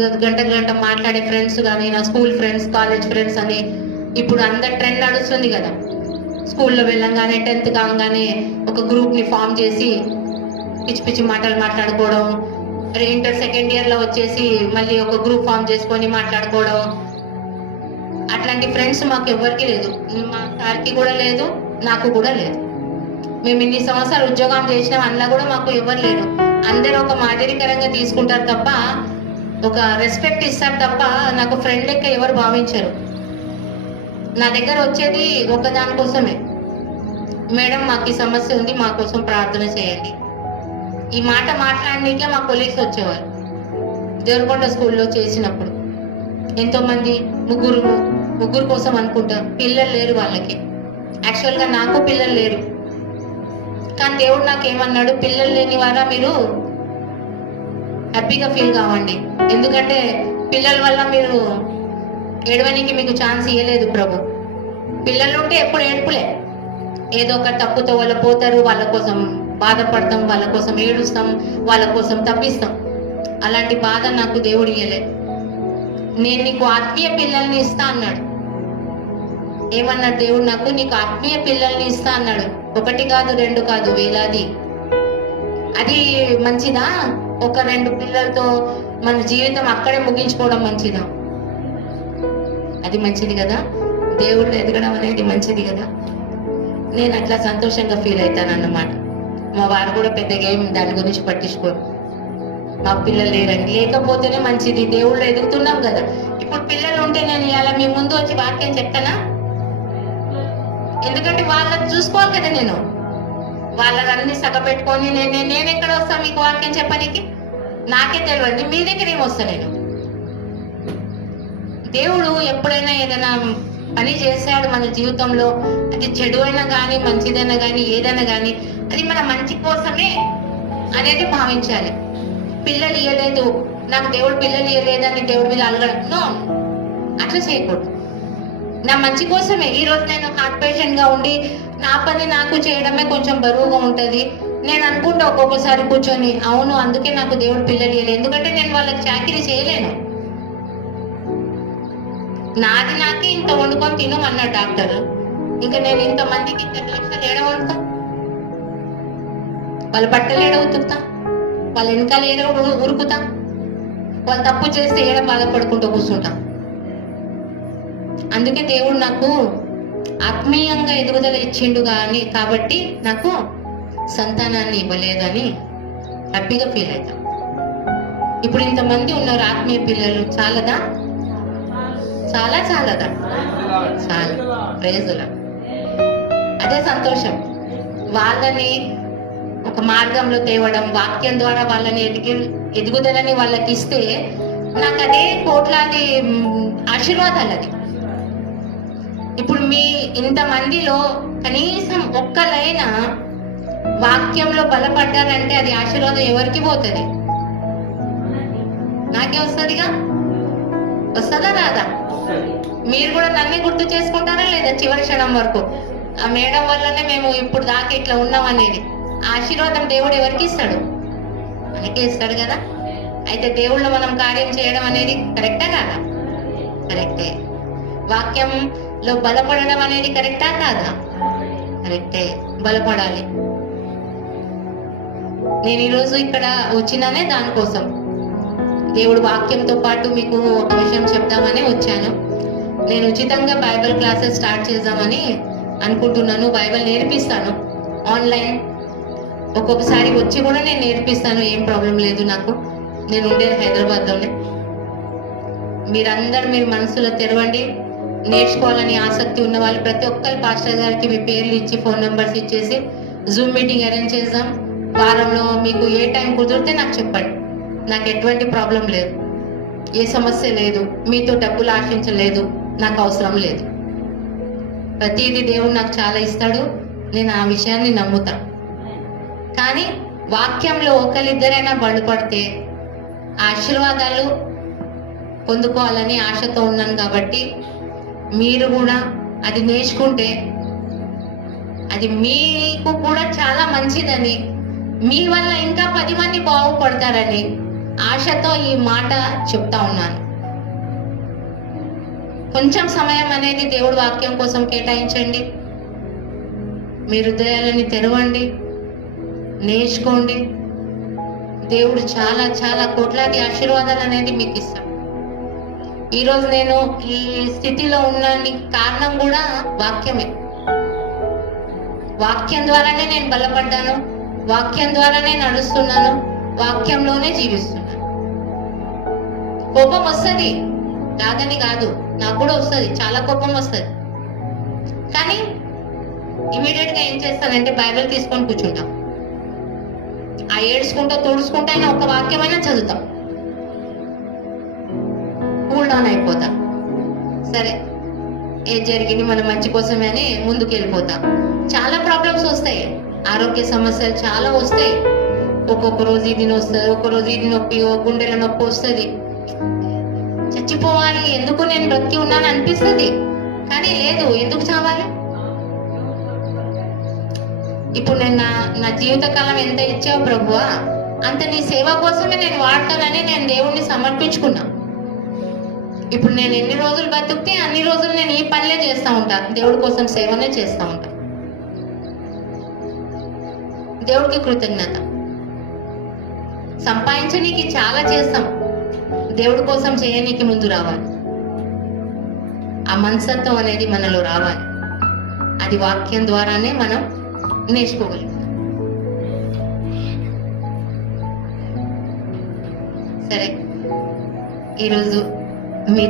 గంట మాట్లాడే ఫ్రెండ్స్ కానీ, నా స్కూల్ ఫ్రెండ్స్, కాలేజ్ ఫ్రెండ్స్ అని ఇప్పుడు అందరు ట్రెండ్ నడుస్తుంది కదా. స్కూల్లో వెళ్ళంగానే 10th కాగానే ఒక గ్రూప్ని ఫామ్ చేసి పిచ్చి పిచ్చి మాటలు మాట్లాడుకోవడం, ఇంటర్ సెకండ్ ఇయర్లో వచ్చేసి మళ్ళీ ఒక గ్రూప్ ఫామ్ చేసుకొని మాట్లాడుకోవడం. అట్లాంటి ఫ్రెండ్స్ మాకు ఎవరికి లేదు, మా సార్కి కూడా లేదు, నాకు కూడా లేదు. మేము ఇన్ని సంవత్సరాలు ఉద్యోగం చేసినాం, అందులో కూడా మాకు ఎవరు లేరు. అందరూ ఒక మాదిరికరంగా తీసుకుంటారు తప్ప, ఒక రెస్పెక్ట్ ఇస్తారు తప్ప నాకు ఫ్రెండ్ లెక్క ఎవరు భావించరు. నా దగ్గర వచ్చేది ఒక దానికోసమే, మేడం మాకు ఈ సమస్య ఉంది, మా కోసం ప్రార్థన చేయండి. ఈ మాట మాట్లాడడానికే మా కొలీగ్స్ వచ్చేవారు. దేవరకొండ స్కూల్లో చేసినప్పుడు ఎంతోమంది ముగ్గురు కోసం అనుకుంటారు, పిల్లలు లేరు వాళ్ళకి. యాక్చువల్గా నాకు పిల్లలు లేరు, కానీ దేవుడు నాకు ఏమన్నాడు, పిల్లలు లేని వారా మీరు హ్యాపీగా ఫీల్ కావండి, ఎందుకంటే పిల్లల వల్ల మీరు ఏడవనికి మీకు ఛాన్స్ ఇవ్వలేదు ప్రభు. పిల్లలు ఉంటే ఎప్పుడు ఏడుపులే, ఏదో ఒక తప్పుతో వాళ్ళు పోతారు, వాళ్ళ కోసం బాధపడతాం, వాళ్ళ కోసం ఏడుస్తాం, వాళ్ళ కోసం తప్పిస్తాం. అలాంటి బాధ నాకు దేవుడు ఇవ్వలేదు. నేను నీకు ఆత్మీయ పిల్లల్ని ఇస్తా అన్నాడు. ఏమన్నాడు దేవుడు నాకు? నీకు ఆత్మీయ పిల్లల్ని ఇస్తా అన్నాడు. 1 కాదు 2 కాదు, వేలాది. అది మంచిదా? ఒక 2 పిల్లలతో మన జీవితం అక్కడే ముగించుకోవడం మంచిదా? అది మంచిది కదా. దేవుడు ఎదగడం అనేది మంచిది కదా. నేను అట్లా సంతోషంగా ఫీల్ అవుతాను అన్నమాట. మా వారు కూడా పెద్దగా ఏం దాని గురించి పట్టించుకోరు. మా పిల్లలు లేరండి, లేకపోతేనే మంచిది. దేవుళ్ళు ఎదుగుతున్నాం కదా. ఇప్పుడు పిల్లలు ఉంటే నేను ఇలా మీ ముందు వచ్చి వాక్యం చెప్తానా? ఎందుకంటే వాళ్ళని చూసుకోవాలి కదా. నేను వాళ్ళని సగపెట్టుకొని నేను ఎక్కడ వస్తాను మీకు వాక్యం చెప్పడానికి? నాకే తెలియదు, మీ దగ్గర ఏమొస్తా నేను. దేవుడు ఎప్పుడైనా ఏదైనా పని చేశాడు మన జీవితంలో, అది చెడు అయినా కానీ మంచిదైనా కానీ ఏదైనా కానీ అది మన మంచి కోసమే అనేది భావించాలి. పిల్లలు ఇవ్వలేదు, నాకు దేవుడు పిల్లలు ఇవ్వలేదని దేవుడి మీద అలగడం, నో, అట్లా చేయకూడదు. నా మంచి కోసమే. ఈరోజు నేను హార్ట్ పేషెంట్ గా ఉండి నా పని నాకు చేయడమే కొంచెం బరువుగా ఉంటది. నేను అనుకుంటా ఒక్కొక్కసారి కూర్చొని, అవును అందుకే నాకు దేవుడు పిల్లలు ఇవ్వలేదు, ఎందుకంటే నేను వాళ్ళకి చాకిరీ చేయలేను. నాకే ఇంత వండుకొని తినమన్నాడు డాక్టర్. ఇంకా నేను ఇంతమందికి 2 లక్షలు ఏడ వండుతా? వాళ్ళ బట్టలు ఏడ ఉతుకుతా? వాళ్ళ వెనకాల ఏడ ఉరుకుతా? వాళ్ళు తప్పు చేస్తే ఏడ బాధపడుకుంటూ కూర్చుంటా? అందుకే దేవుడు నాకు ఆత్మీయంగా ఎదుగుదల ఇచ్చిండు కాబట్టి నాకు సంతానాన్ని ఇవ్వలేదు అని హ్యాపీగా ఫీల్ అవుతాం. ఇప్పుడు ఇంతమంది ఉన్నారు ఆత్మీయ పిల్లలు, చాలదా? చాలదా? చాలు. ప్రైజులా. అదే సంతోషం. వాళ్ళని ఒక మార్గంలో తేవడం, వాక్యం ద్వారా వాళ్ళని ఎదుగుదలని వాళ్ళకి ఇస్తే నాకు అదే కోట్లాది ఆశీర్వాదాలు. అది ఇప్పుడు మీ ఇంతమందిలో కనీసం ఒక్కలైనా వాక్యంలో బలపడ్డారంటే అది ఆశీర్వాదం ఎవరికి పోతుంది? నాకే వస్తుందిగా. వస్తుందా రాదా? మీరు కూడా నన్ను గుర్తు చేసుకుంటారా లేదా చివరి క్షణం వరకు? ఆ మేడం వల్లనే మేము ఇప్పుడు దాకా ఇట్లా ఉన్నాం అనేది ఆశీర్వాదం దేవుడు ఎవరికి ఇస్తాడు? మనకే ఇస్తాడు కదా. అయితే దేవుళ్ళు మనం కార్యం చేయడం అనేది కరెక్టా కాదా? కరెక్టే. వాక్యంలో బలపడడం అనేది కరెక్టా కాదా? కరెక్టే, బలపడాలి. నేను ఈరోజు ఇక్కడ వచ్చినానే దానికోసం. దేవుడు వాక్యంతో పాటు మీకు ఒక విషయం చెప్దామని వచ్చాను. నేను ఉచితంగా బైబిల్ క్లాసెస్ స్టార్ట్ చేద్దామని అనుకుంటున్నాను. బైబిల్ నేర్పిస్తాను ఆన్లైన్. ఒక్కొక్కసారి వచ్చి కూడా నేను నేర్పిస్తాను, ఏం ప్రాబ్లం లేదు నాకు. నేను ఉండేది హైదరాబాద్లోనే. మీరందరూ మీరు మనసులో తెరవండి. నేర్చుకోవాలని ఆసక్తి ఉన్న వాళ్ళు ప్రతి ఒక్కరు పాస్టర్ గారికి మీ పేర్లు ఇచ్చి ఫోన్ నెంబర్స్ ఇచ్చేసి జూమ్ మీటింగ్ అరేంజ్ చేద్దాం. వారంలో మీకు ఏ టైం కుదిరితే నాకు చెప్పండి. నాకు ఎటువంటి ప్రాబ్లం లేదు, ఏ సమస్య లేదు, మీతో డబ్బులు ఆశించలేదు, నాకు అవసరం లేదు. ప్రతిదీ దేవుడు నాకు చాలా ఇస్తాడు, నేను ఆ విషయాన్ని నమ్ముతా. కానీ వాక్యంలో ఒకరిద్దరైనా బలపడితే ఆశీర్వాదాలు పొందుకోవాలని ఆశతో ఉన్నాను. కాబట్టి మీరు కూడా అది నేర్చుకుంటే అది మీకు కూడా చాలా మంచిదని, మీ వల్ల ఇంకా 10 మంది బాగుపడతారని ఆశతో ఈ మాట చెప్తా ఉన్నాను. కొంచెం సమయం అనేది దేవుడి వాక్యం కోసం కేటాయించండి. మీ హృదయాలని తెరవండి, నేర్చుకోండి. దేవుడు చాలా చాలా కోట్లాది ఆశీర్వాదాలు అనేది మీకు ఇస్తాడు. ఈరోజు నేను ఈ స్థితిలో ఉండడానికి కారణం కూడా వాక్యమే. వాక్యం ద్వారానే నేను బలపడ్డాను, వాక్యం ద్వారానే నడుస్తున్నాను, వాక్యంలోనే జీవిస్తున్నాను. కోపం వస్తుంది, కాదని కాదు, నాకు కూడా వస్తుంది, చాలా కోపం వస్తుంది. కానీ ఇమీడియట్ గా ఏం చేస్తానంటే బైబిల్ తీసుకొని కూర్చుంటాం. ఆ ఏడ్చుకుంటూ తుడుచుకుంటూ అయినా ఒక వాక్యమైనా చదువుతాం, కూల్ డౌన్ అయిపోతా. సరే, ఏది జరిగింది మన మంచి కోసమే అని ముందుకు వెళ్ళిపోతా. చాలా ప్రాబ్లమ్స్ వస్తాయి, ఆరోగ్య సమస్యలు చాలా వస్తాయి. ఒక్కొక్క రోజు ఇది వస్తుంది, ఒక్క రోజు ఇది నొప్పి, గుండెల నొప్పి వస్తుంది. చచ్చిపోవాలి, ఎందుకు నేను బ్రతికి ఉన్నాను అనిపిస్తుంది. కానీ లేదు, ఎందుకు చావాలి? ఇప్పుడు నేను నా జీవితకాలం ఎంత ఇచ్చావు ప్రభువా, అంత నీ సేవ కోసమే నేను వాడతానని నేను దేవుణ్ణి సమర్పించుకున్నా. ఇప్పుడు నేను ఎన్ని రోజులు బతికితే అన్ని రోజులు నేను ఈ పనులే చేస్తూ ఉంటా, దేవుడి కోసం సేవనే చేస్తూ ఉంటా. దేవుడికి కృతజ్ఞత. సంపాదించనీకి చాలా చేస్తాం, దేవుడి కోసం చేయనీకి ముందు రావాలి. ఆ మనస్తత్వం అనేది మనలో రావాలి. అది వాక్యం ద్వారానే మనం నేర్చుకోగలుగుతాం. సరే, ఈరోజు మీతో